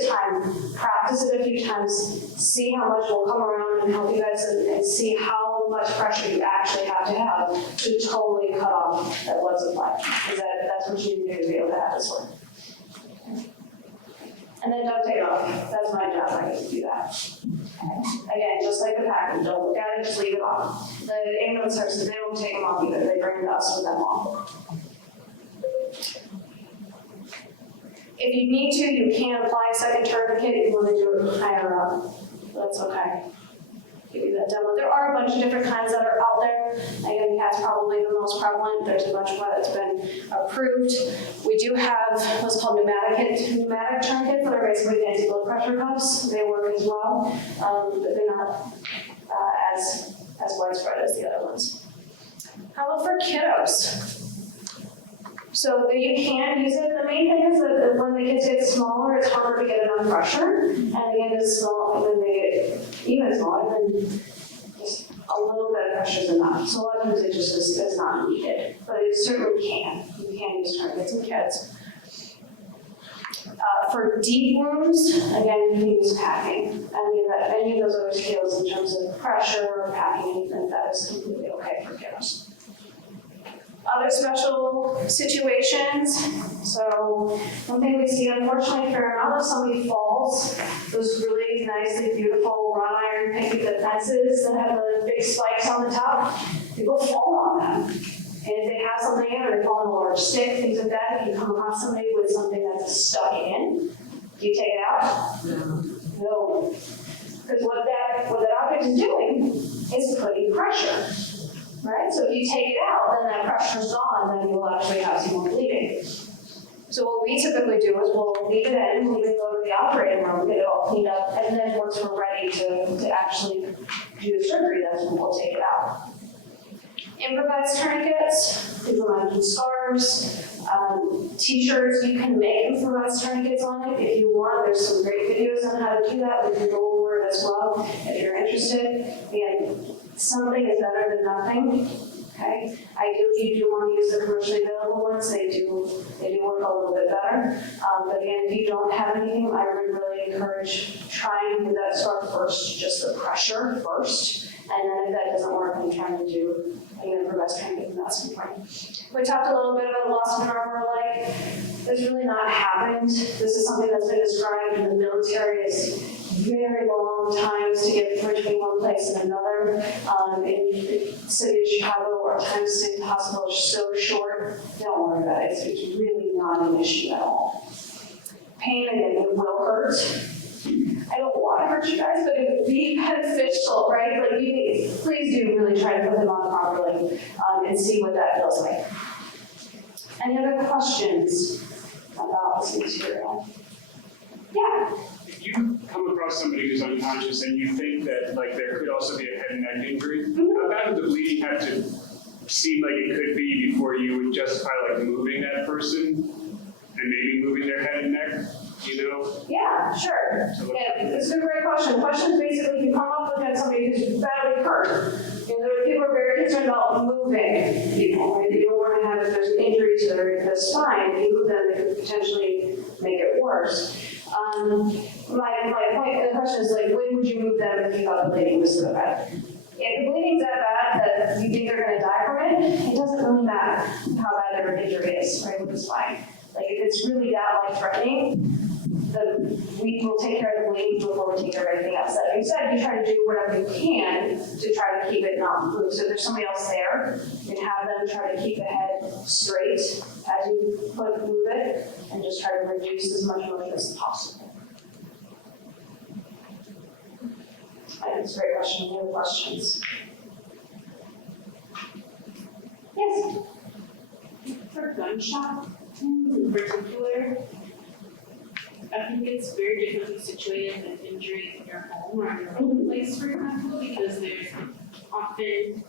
the time, practice it a few times, see how much will come around and help you guys and see how much pressure you actually have to totally cut off that blood supply. Because that's what you need to do to be able to have this work. And then don't take it off. That's my job, I get to do that. Again, just like the package, don't look at it, just leave it on. The ambulance nurses, they don't take them off either, they bring them to us with them on. If you need to, you can apply a second tourniquet if you want to do it higher up. That's okay. Give you that demo. There are a bunch of different kinds that are out there. Again, CAT's probably the most prevalent. There's a bunch more that's been approved. We do have what's called pneumatic tourniquets that are basically anti-blood pressure cuffs. They work as well, but they're not as widespread as the other ones. How about for kiddos? So you can use it. The main thing is that when the kids get smaller, it's harder to get enough pressure. And again, it's small, and then they get even smaller, then just a little bit of pressure is enough. So a lot of times it just is not needed, but it certainly can. You can use tourniquets and kits. For deep wounds, again, you can use packing. Any of those other skills in terms of pressure or packing, and that is completely okay for kiddos. Other special situations, so one thing we see unfortunately a fair amount of somebody falls, those really nicely beautiful wrought iron picket fences that have the big spikes on the top, people fall on them. And if they have something in or they fall on a large stick, things like that, if you come across somebody with something that's stuck in, do you take it out? No. Because what that object is doing is putting pressure. Right? So if you take it out, then that pressure's gone, then you'll actually have some more bleeding. So what we typically do is we'll leave it in, leave it go to the operating room, get it all cleaned up, and then once we're ready to actually do the surgery, that's when we'll take it out. Improvised tourniquets, people mentioned scarves, t-shirts, you can make improvised tourniquets on it if you want. There's some great videos on how to do that. We can go over it as well if you're interested. Again, something is better than nothing. Okay, ideally you do want to use the commercially available ones. They do work a little bit better. But again, if you don't have anything, I would really encourage trying with that scarf first, just the pressure first. And then if that doesn't work, then trying to do an improvised tourniquet, and that's important. We talked a little bit about loss of an arm or leg. It's really not happened. This is something that's been described in the military as very long times to get from between one place and another. In the city of Chicago, our times to the hospital are so short. Don't worry about it. It's really not an issue at all. Pain, again, it will hurt. I don't want to hurt you guys, but it would be beneficial, right? Like, please do really try to put them on properly and see what that feels like. Any other questions about this material? Yeah. If you come across somebody who's unconscious and you think that like there could also be a head and neck injury, how bad would the bleeding have to seem like it could be before you would justify like moving that person and maybe moving their head and neck? You know? Yeah, sure. Yeah, it's a great question. The question is basically if you come up against somebody who's badly hurt. People are very concerned about moving people. Right? You don't want to have, if there's an injury to their spine, if you move them, it could potentially make it worse. My point in the question is like, when would you move them if you thought the bleeding was so bad? If the bleeding's that bad that you think they're going to die from it, it doesn't really matter how bad their injury is, right, with the spine. Like if it's really that life-threatening, then we will take care of the bleeding before we take care of everything else. That being said, you try to do whatever you can to try to keep it not moved. So if there's somebody else there, you can have them try to keep the head straight as you move it, and just try to reduce as much motion as possible. I think it's a great question. Any other questions? Yes? For gunshot in particular, I think it's very difficult to situate an injury in your home or in your own place, for example, because there's often,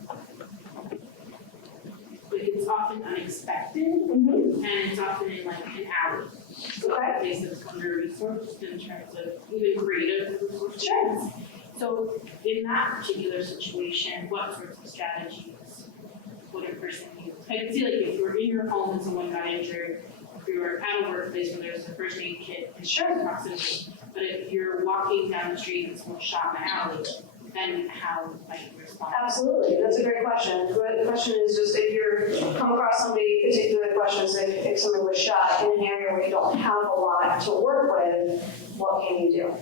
it's often unexpected, and it's often in like an alley. So a place that's under-resourced in terms of even creative resources. Sure. So in that particular situation, what sorts of strategies would a person use? I can see like if you were in your home and someone got injured, if you were at a workplace where there's a first aid kit in proximity, but if you're walking down the street and someone's shot in the alley, then how might you respond? Absolutely, that's a great question. The question is just if you're come across somebody, particular questions, if somebody was shot in an area where you don't have a lot to work with, what can you do?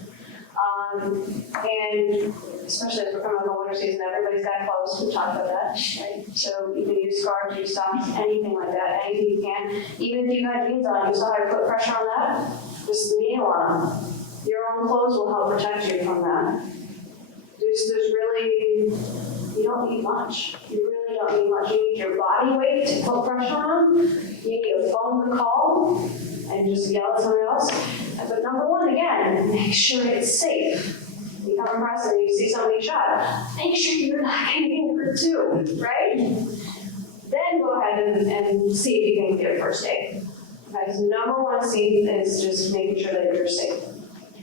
And especially as we're coming up on winter season, everybody's got clothes, we talked about that, right? So you can use scarves, use socks, anything like that, anything you can. Even if you got jeans on, you saw how to put pressure on that, just kneel on them. Your own clothes will help protect you from that. There's really, you don't need much. You really don't need much. You need your body weight to put pressure on them. You need a phone to call and just yell at someone else. But number one, again, make sure it's safe. You come across and you see somebody shot, make sure you're not getting injured too, right? Then go ahead and see if you can get first aid. Okay, so number one thing is just making sure that you're safe.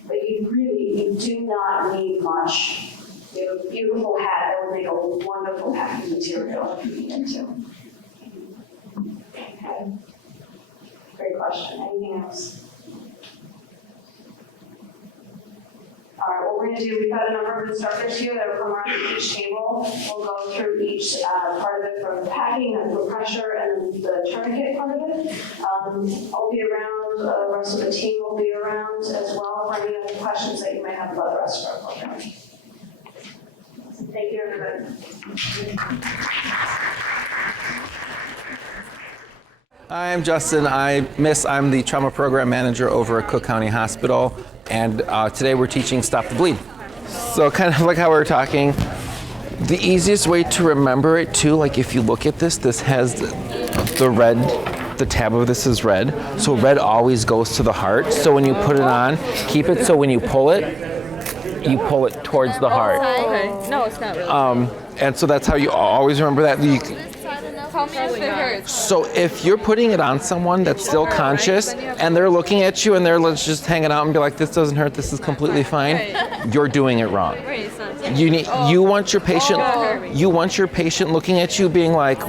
But you do not need much. You have a beautiful hat that would make a wonderful packing material if you need it to. Okay. Great question. Anything else? All right, what we're gonna do, we've got a number of instructors here that will come around each table. We'll go through each part of it, from the packing and the pressure and then the tourniquet part of it. I'll be around, the rest of the team will be around as well for any other questions that you may have about the rest of our program. Thank you, everybody. Hi, I'm Justin. I'm the trauma program manager over at Cook County Hospital, and today we're teaching Stop the Bleed. So kind of like how we were talking, the easiest way to remember it too, like if you look at this has the red, the tab of this is red, so red always goes to the heart. So when you put it on, keep it so when you pull it towards the heart. Okay. No, it's not really. And so that's how you always remember that. Tell me if it hurts. So if you're putting it on someone that's still conscious and they're looking at you and they're just hanging out and be like, this doesn't hurt, this is completely fine, you're doing it wrong. You want your patient looking at you being like,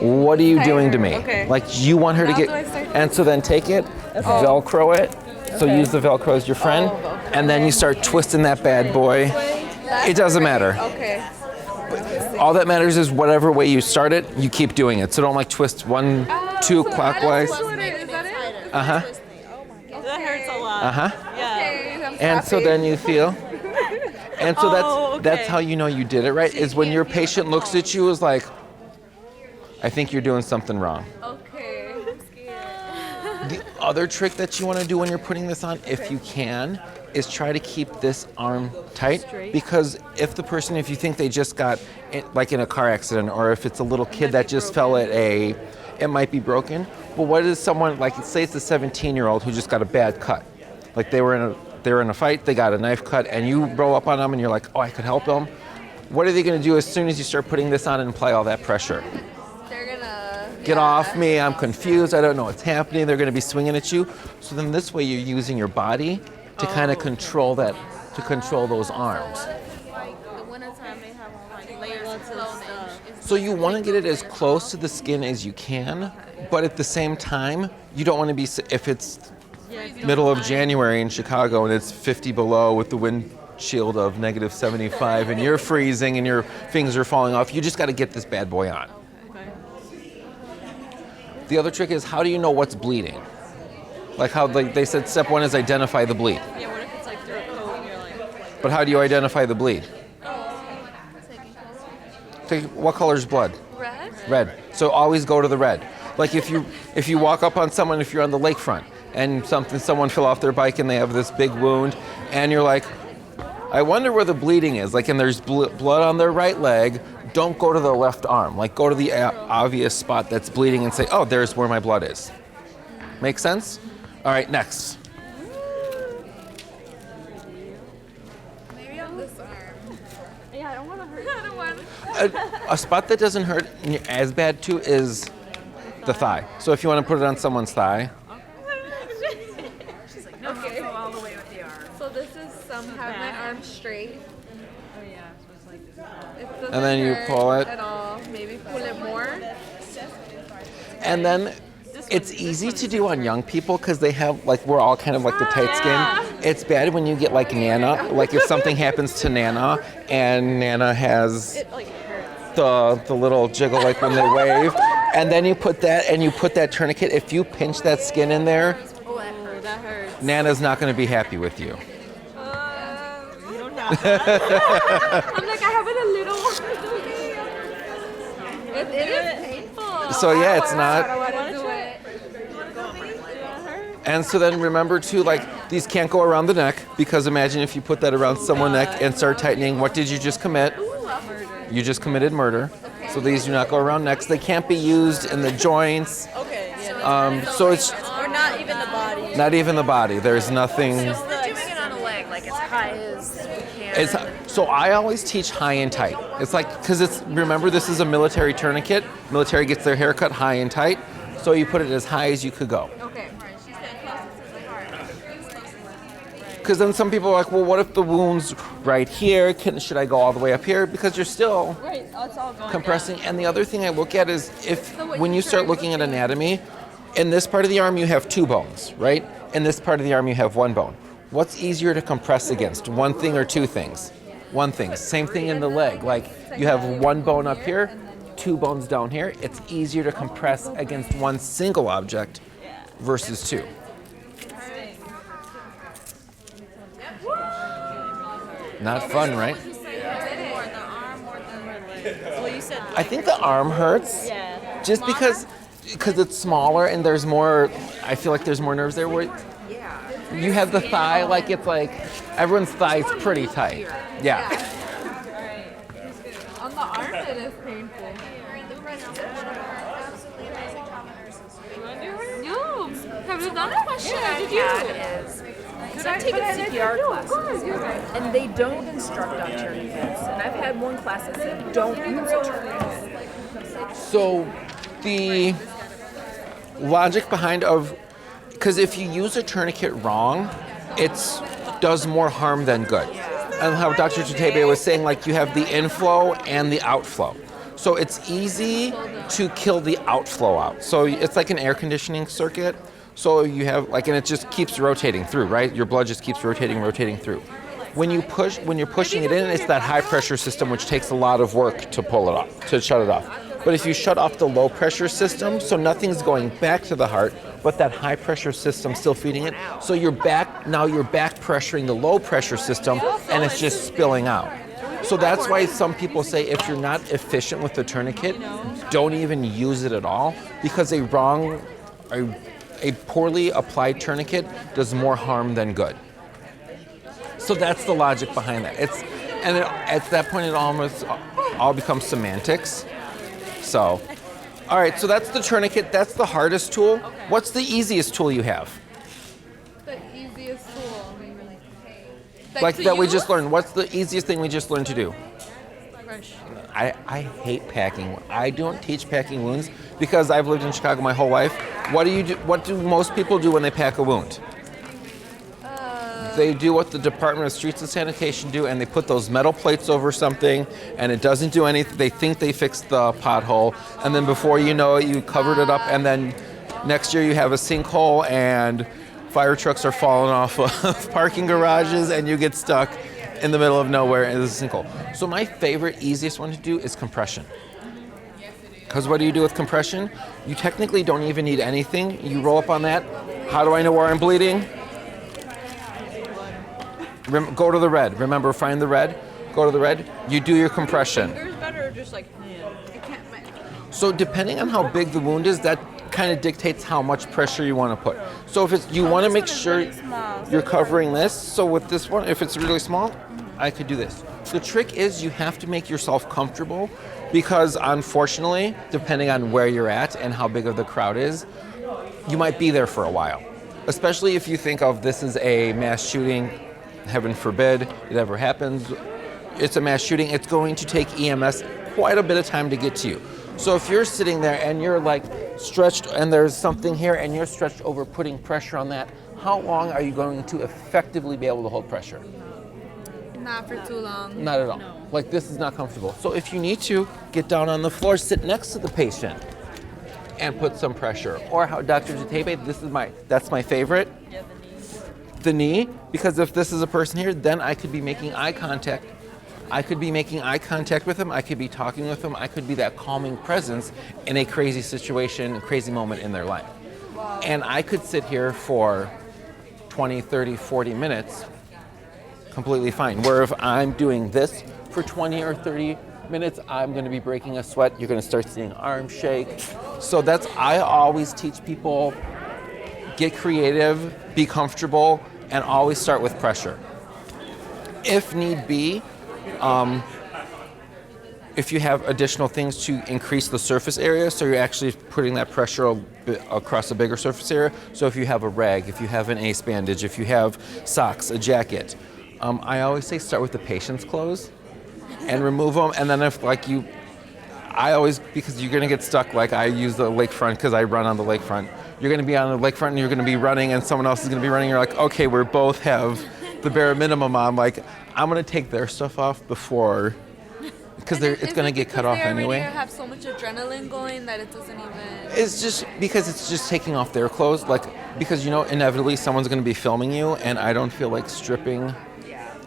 what are you doing to me? Like you want her to get, and so then take it, Velcro it, so use the Velcro as your friend, and then you start twisting that bad boy. It doesn't matter. All that matters is whatever way you start it, you keep doing it. So don't like twist 1, 2 clockwise. Is that it? Uh-huh. That hurts a lot. Uh-huh. Yeah. And so then you feel. And so that's how you know you did it right, is when your patient looks at you is like, I think you're doing something wrong. Okay. I'm scared. The other trick that you want to do when you're putting this on, if you can, is try to keep this arm tight, because if you think they just got like in a car accident, or if it's a little kid that just fell at it might be broken. But what is someone, like say it's a 17-year-old who just got a bad cut, like they were in a fight, they got a knife cut, and you roll up on them and you're like, oh, I could help them. What are they going to do as soon as you start putting this on and apply all that pressure? They're gonna Get off me, I'm confused, I don't know what's happening. They're going to be swinging at you. So then this way you're using your body to kind of control that, to control those arms. like the wintertime they have like layers of clothing. So you want to get it as close to the skin as you can, but at the same time, you don't want to be, if it's middle of January in Chicago and it's 50 below with the windshield of negative 75 and you're freezing and your fingers are falling off, you just got to get this bad boy on. The other trick is, how do you know what's bleeding? Like how they said step 1 is identify the bleed. Yeah, what if it's like through a coat and you're like But how do you identify the bleed? What color is blood? red? Red. So always go to the red. Like if you walk up on someone, if you're on the lakefront and someone fell off their bike and they have this big wound, and you're like, I wonder where the bleeding is. Like, and there's blood on their right leg. Don't go to the left arm. Like, go to the obvious spot that's bleeding and say, oh, there's where my blood is. Make sense? All right, next. Maybe on this arm. Yeah, I don't want to hurt. I don't want. A spot that doesn't hurt as bad too is the thigh. So if you want to put it on someone's thigh. She's like, no, okay. Go all the way with the arm. So this is have my arm straight. Oh yeah, so it's like this. And then you pull it. At all. Maybe pull it more. And then it's easy to do on young people because they have, like, we're all kind of like the tight skin. It's bad when you get like Nana, like if something happens to Nana and Nana has the little jiggle like when they wave, and then you put that tourniquet, if you pinch that skin in there, that hurts. Nana's not going to be happy with you. You don't have that. I'm like, I have it a little. It is painful. So yeah, it's not. I want to do it. And so then remember too, like, these can't go around the neck, because imagine if you put that around someone's neck and start tightening, what did you just commit? You just committed murder. So these do not go around necks. They can't be used in the joints. Okay. So it's or not even the body. not even the body. There's nothing. Doing it on a leg, like as high as we can. So I always teach high and tight. It's like, because remember, this is a military tourniquet. Military gets their hair cut high and tight. So you put it as high as you could go. Okay. Because then some people are like, well, what if the wound's right here? Should I go all the way up here? Because you're still Right, it's all going compressing. And the other thing I look at is when you start looking at anatomy, In this part of the arm, you have 2 bones, right? In this part of the arm, you have 1 bone. What's easier to compress against, 1 thing or 2 things? 1 thing. Same thing in the leg. Like you have 1 bone up here, 2 bones down here. It's easier to compress against 1 single object versus 2. Not fun, right? I think the arm hurts just because it's smaller and there's more, I feel like there's more nerves there where you have the thigh, like it's like everyone's thigh is pretty tight. Yeah. On the arm, it is painful. No, have you done it? Yeah, did you? Because I've taken CPR classes, and they don't instruct on tourniquets. And I've had one class that said, don't use a tourniquet. So the logic behind because if you use a tourniquet wrong, it does more harm than good. And how Dr. Tutebe was saying, like you have the inflow and the outflow. So it's easy to kill the outflow out. So it's like an air conditioning circuit. So you have and it just keeps rotating through, right? Your blood just keeps rotating through. When you're pushing it in, it's that high pressure system which takes a lot of work to pull it off, to shut it off. But if you shut off the low pressure system, so nothing's going back to the heart, but that high pressure system still feeding it, so you're back pressuring the low pressure system and it's just spilling out. So that's why some people say if you're not efficient with the tourniquet, don't even use it at all, because a poorly applied tourniquet does more harm than good. So that's the logic behind that. At that point, it almost all becomes semantics. So, all right, so that's the tourniquet. That's the hardest tool. What's the easiest tool you have? The easiest tool. Like that we just learned. What's the easiest thing we just learned to do? Fresh. I hate packing. I don't teach packing wounds because I've lived in Chicago my whole life. What do most people do when they pack a wound? They do what the Department of Streets and Sanitation do, and they put those metal plates over something, and it doesn't do anything. They think they fixed the pothole, and then before you know it, you covered it up, and then next year you have a sinkhole, and fire trucks are falling off of parking garages, and you get stuck in the middle of nowhere, and there's a sinkhole. So my favorite, easiest one to do is compression. Because what do you do with compression? You technically don't even need anything. You roll up on that. How do I know where I'm bleeding? Go to the red. Remember, find the red. Go to the red. You do your compression. Fingers better or just like hand? So depending on how big the wound is, that kind of dictates how much pressure you want to put. So if you want to make sure you're covering this. So with this one, if it's really small, I could do this. The trick is you have to make yourself comfortable, because unfortunately, depending on where you're at and how big of the crowd is, you might be there for a while. Especially if you think of this as a mass shooting. Heaven forbid it ever happens. It's a mass shooting. It's going to take EMS quite a bit of time to get to you. So if you're sitting there and you're like stretched and there's something here and you're stretched over putting pressure on that, how long are you going to effectively be able to hold pressure? Not for too long. Not at all. No. Like this is not comfortable. So if you need to, get down on the floor, sit next to the patient and put some pressure. Or how Dr. Jatebe, that's my favorite. Yeah, the knee, because if this is a person here, then I could be making eye contact. I could be making eye contact with them. I could be talking with them. I could be that calming presence in a crazy situation, a crazy moment in their life. Wow. And I could sit here for 20, 30, 40 minutes completely fine. Where if I'm doing this for 20 or 30 minutes, I'm going to be breaking a sweat. You're going to start seeing arms shake. So I always teach people, get creative, be comfortable, and always start with pressure. If need be, if you have additional things to increase the surface area, so you're actually putting that pressure across a bigger surface area. So if you have a rag, if you have an ace bandage, if you have socks, a jacket, I always say start with the patient's clothes and remove them. And then because you're gonna get stuck, like I use the lakefront because I run on the lakefront. You're gonna be on the lakefront and you're gonna be running and someone else is gonna be running. You're like, okay, we both have the bare minimum on. Like, I'm gonna take their stuff off before because it's going to get cut off anyway. They have so much adrenaline going that it doesn't even. It's just because it's just taking off their clothes, like because inevitably someone's going to be filming you, and I don't feel like stripping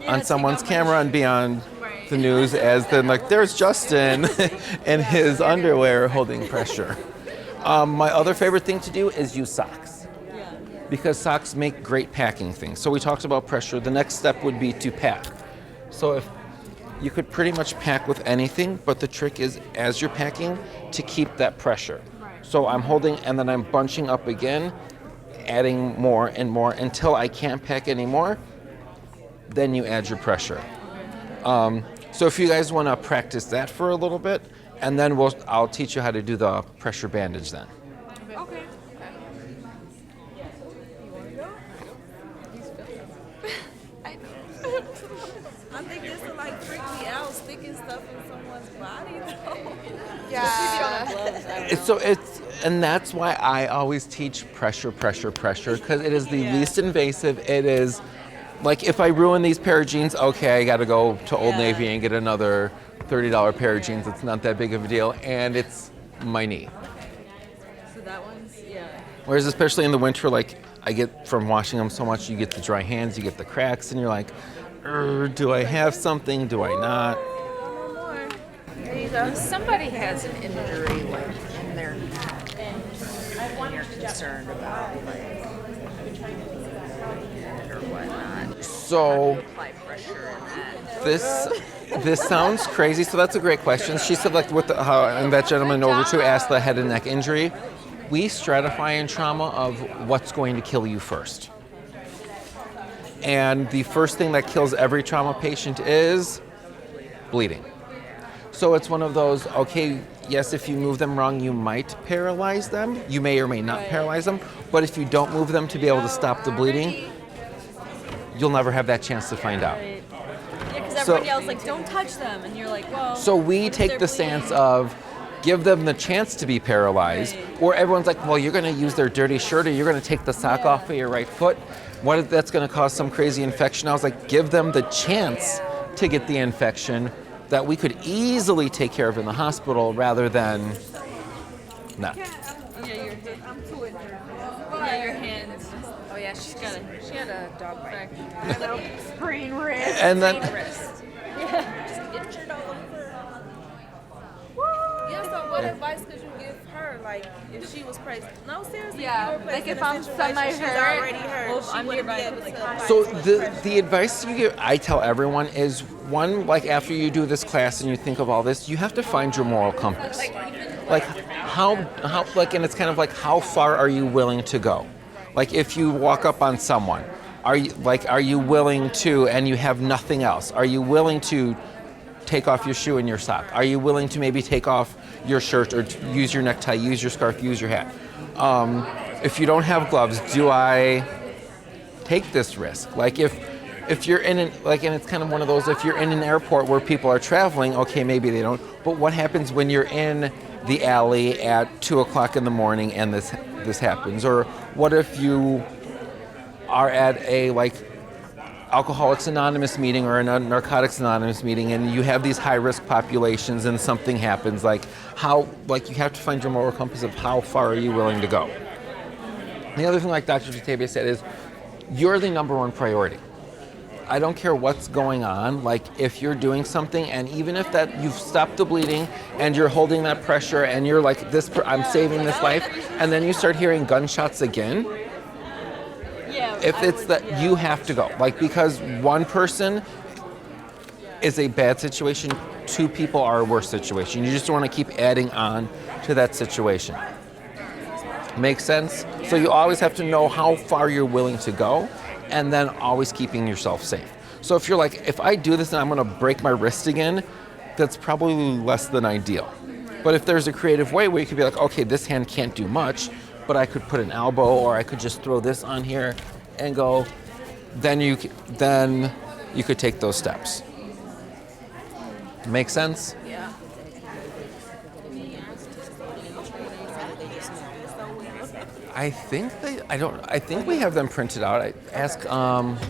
on someone's camera and be on the news as then like there's Justin in his underwear holding pressure. My other favorite thing to do is use socks. Because socks make great packing things. So we talked about pressure. The next step would be to pack. So if you could pretty much pack with anything, but the trick is as you're packing to keep that pressure. So I'm holding and then I'm bunching up again, adding more and more until I can't pack anymore. Then you add your pressure. So if you guys want to practice that for a little bit, and then I'll teach you how to do the pressure bandage then. Okay. I know. I think this will like freak me out, sticking stuff in someone's body though. Yeah. And that's why I always teach pressure, because it is the least invasive. It is like if I ruin these pair of jeans, okay, I got to go to Old Navy and get another $30 pair of jeans. It's not that big of a deal, and it's my knee. So that one's Whereas especially in the winter, like I get from washing them so much, you get the dry hands, you get the cracks, and you're like, do I have something? Do I not? There you go. If somebody has an injury like in their neck, and you're concerned about like or whatnot. So Apply pressure in that. this sounds crazy. So that's a great question. She said like and that gentleman over to asked the head and neck injury. We stratify in trauma of what's going to kill you first. And the first thing that kills every trauma patient is bleeding. So it's one of those, okay, yes, if you move them wrong, you might paralyze them. You may or may not paralyze them. But if you don't move them to be able to stop the bleeding, you'll never have that chance to find out. Yeah, because everybody else like, don't touch them, and you're like, well. So we take the stance of give them the chance to be paralyzed, or everyone's like, well, you're going to use their dirty shirt, or you're going to take the sock off of your right foot. What if that's going to cause some crazy infection? I was like, give them the chance to get the infection that we could easily take care of in the hospital rather than not. Yeah, I'm too injured. Yeah, your hands. Oh yeah, she had a dog bite. I know. Sprained wrist. And then Yeah, just injured all over. Yeah, so what advice could you give her, like, if she was placed? No, seriously, Yeah, if you were placed like in if a I'm situation, semi she's hurt, already hurt. She I'm wouldn't be nearby. able to So the advice you give, I tell everyone is one, like after you do this class and you think of all this, you have to find your moral compass. Like how like, and it's kind of like how far are you willing to go? Like if you walk up on someone, are you willing to, and you have nothing else, are you willing to take off your shoe and your sock? Are you willing to maybe take off your shirt or use your necktie, use your scarf, use your hat? If you don't have gloves, do I take this risk? Like if you're in and it's kind of one of those, if you're in an airport where people are traveling, okay, maybe they don't. But what happens when you're in the alley at 2:00 in the morning and this happens? Or what if you are at a Alcoholics Anonymous meeting or a Narcotics Anonymous meeting, and you have these high-risk populations and something happens, you have to find your moral compass of how far are you willing to go. The other thing, like Dr. Jatavia said, is you're the number one priority. I don't care what's going on, if you're doing something, and even if that you've stopped the bleeding and you're holding that pressure and you're like, I'm saving this life, and then you start hearing gunshots again, if it's that you have to go, because one person is a bad situation, two people are a worse situation. You just want to keep adding on to that situation. Make sense? So you always have to know how far you're willing to go, and then always keeping yourself safe. So if you're like, if I do this and I'm going to break my wrist again, that's probably less than ideal. But if there's a creative way where you could be like, okay, this hand can't do much, but I could put an elbow, or I could just throw this on here and go, then you could take those steps. Make sense? Yeah. I think we have them printed out. I ask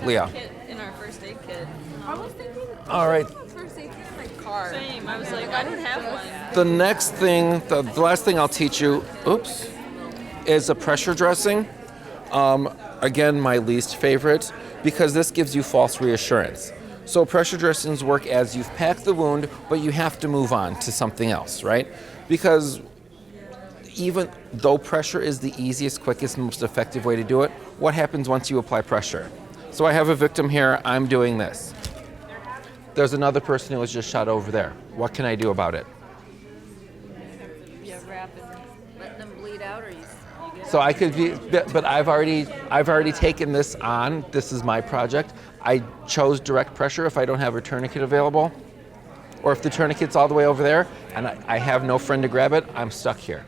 Leah. In our first aid kit. I was thinking. All right. First aid kit in my car. car. Same. I was like, I don't have one. The next thing, the last thing I'll teach you, is a pressure dressing. Again, my least favorite, because this gives you false reassurance. So pressure dressings work as you've packed the wound, but you have to move on to something else, right? Because even though pressure is the easiest, quickest, most effective way to do it, what happens once you apply pressure? So I have a victim here, I'm doing this. There's another person who was just shot over there. What can I do about it? Yeah, wrap and let them bleed out, or you get So I could be, but I've already taken this on. This is my project. I chose direct pressure if I don't have a tourniquet available, or if the tourniquet's all the way over there and I have no friend to grab it, I'm stuck here.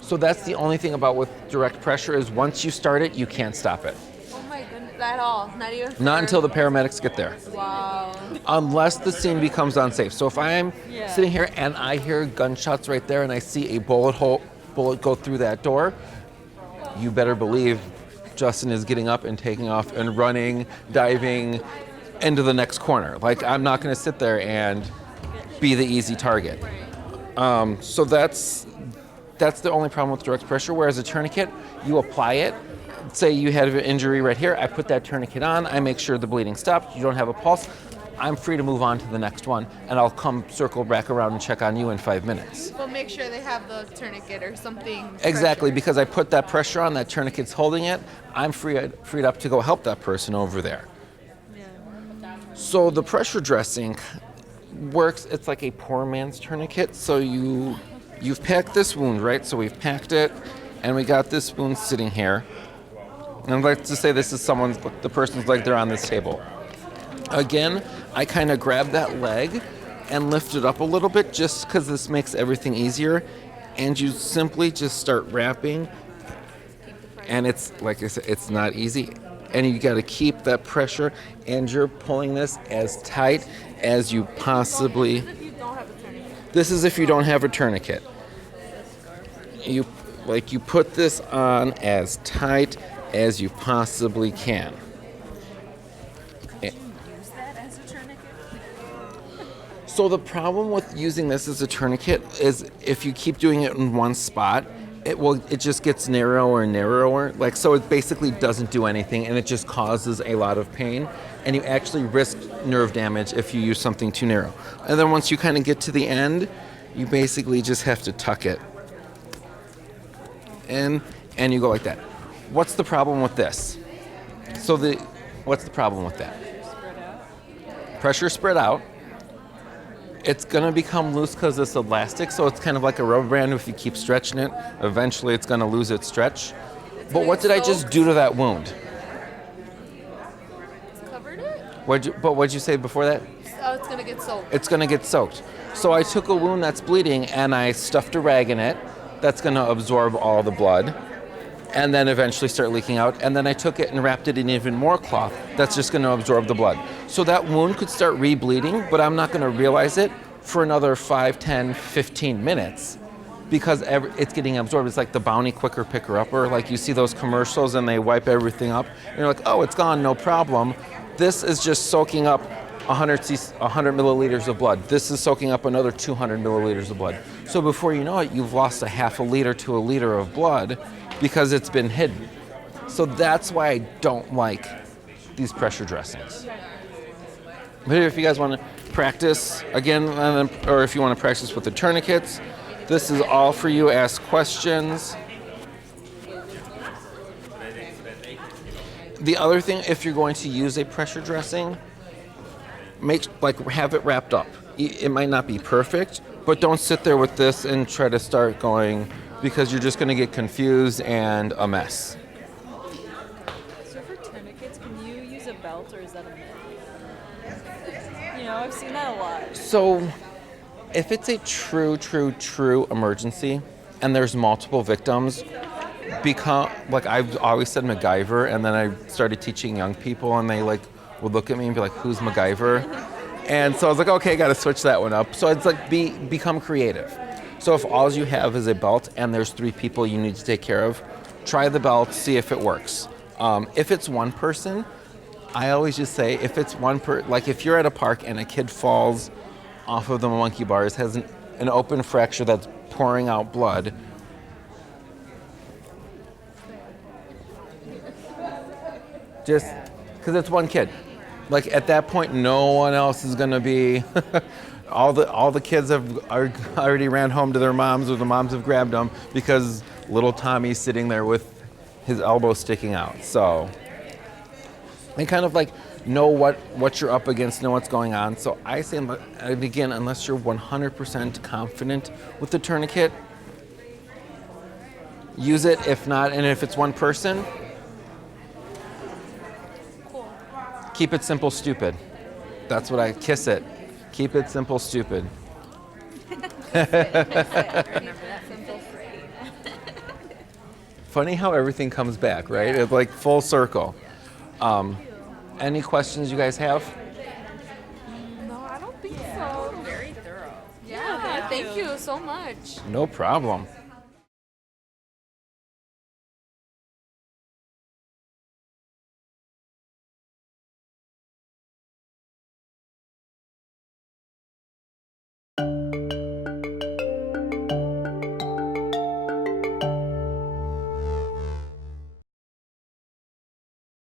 So that's the only thing about with direct pressure is once you start it, you can't stop it. Oh my goodness, at all? Not even Not until the paramedics get there. Wow. Unless the scene becomes unsafe. So if I am sitting here and I hear gunshots right there and I see a bullet go through that door, you better believe Justin is getting up and taking off and running, diving into the next corner. Like, I'm not going to sit there and be the easy target. So that's the only problem with direct pressure. Whereas a tourniquet, you apply it. Say you had an injury right here, I put that tourniquet on, I make sure the bleeding stops, you don't have a pulse, I'm free to move on to the next one, and I'll come circle back around and check on you in 5 minutes. But make sure they have the tourniquet or something. Exactly, because I put that pressure on, that tourniquet's holding it, I'm freed up to go help that person over there. So the pressure dressing works, it's like a poor man's tourniquet, so you've packed this wound, right? So we've packed it, and we got this wound sitting here. And I'd like to say this is the person's leg, they're on this table. Again, I kind of grab that leg and lift it up a little bit just because this makes everything easier. And you simply just start wrapping. And it's, like I said, it's not easy. And you got to keep that pressure, and you're pulling this as tight as you possibly. This is if you don't have a tourniquet. You put this on as tight as you possibly can. So the problem with using this as a tourniquet is if you keep doing it in one spot, it just gets narrower and narrower. So it basically doesn't do anything, and it just causes a lot of pain, and you actually risk nerve damage if you use something too narrow. And then once you kind of get to the end, you basically just have to tuck it. And you go like that. What's the problem with this? What's the problem with that? Pressure spread out. It's gonna become loose because it's elastic, so it's kind of like a rubber band. If you keep stretching it, eventually it's gonna lose its stretch. But what did I just do to that wound? Covered it? What'd you say before that? Oh, it's gonna get soaked. It's gonna get soaked. So I took a wound that's bleeding and I stuffed a rag in it. That's gonna absorb all the blood and then eventually start leaking out. And then I took it and wrapped it in even more cloth. That's just gonna absorb the blood. So that wound could start re-bleeding, but I'm not gonna realize it for another 5, 10, 15 minutes because it's getting absorbed. It's like the Bounty Quicker Picker Upper. Like you see those commercials and they wipe everything up. And you're like, oh, it's gone, no problem. This is just soaking up 100 milliliters of blood. This is soaking up another 200 milliliters of blood. So before you know it, you've lost a half a liter to a liter of blood because it's been hidden. So that's why I don't like these pressure dressings. But if you guys want to practice again, or if you want to practice with the tourniquets, this is all for you. Ask questions. The other thing, if you're going to use a pressure dressing, have it wrapped up. It might not be perfect, but don't sit there with this and try to start going because you're just going to get confused and a mess. So for tourniquets, can you use a belt, or is that a myth? I've seen that a lot. So if it's a true emergency and there's multiple victims, I've always said MacGyver, and then I started teaching young people and they would look at me and be like, who's MacGyver? And so I was like, okay, I got to switch that one up. So it's become creative. So if all you have is a belt and there's 3 people you need to take care of, try the belt, see if it works. If it's one person, I always just say, if it's if you're at a park and a kid falls off of the monkey bars, has an open fracture that's pouring out blood. Just because it's one kid. Like at that point, no one else is going to be. all the kids are already ran home to their moms, or the moms have grabbed them because little Tommy's sitting there with his elbow sticking out. So, and kind of like know what you're up against, know what's going on. So I say, again, unless you're 100% confident with the tourniquet, use it. If not, and if it's one person, keep it simple, stupid. That's what I kiss it. Keep it simple, stupid. Funny how everything comes back, right? It's like full circle. Any questions you guys have? No, I don't think so. Very thorough. Yeah, thank you so much. No problem.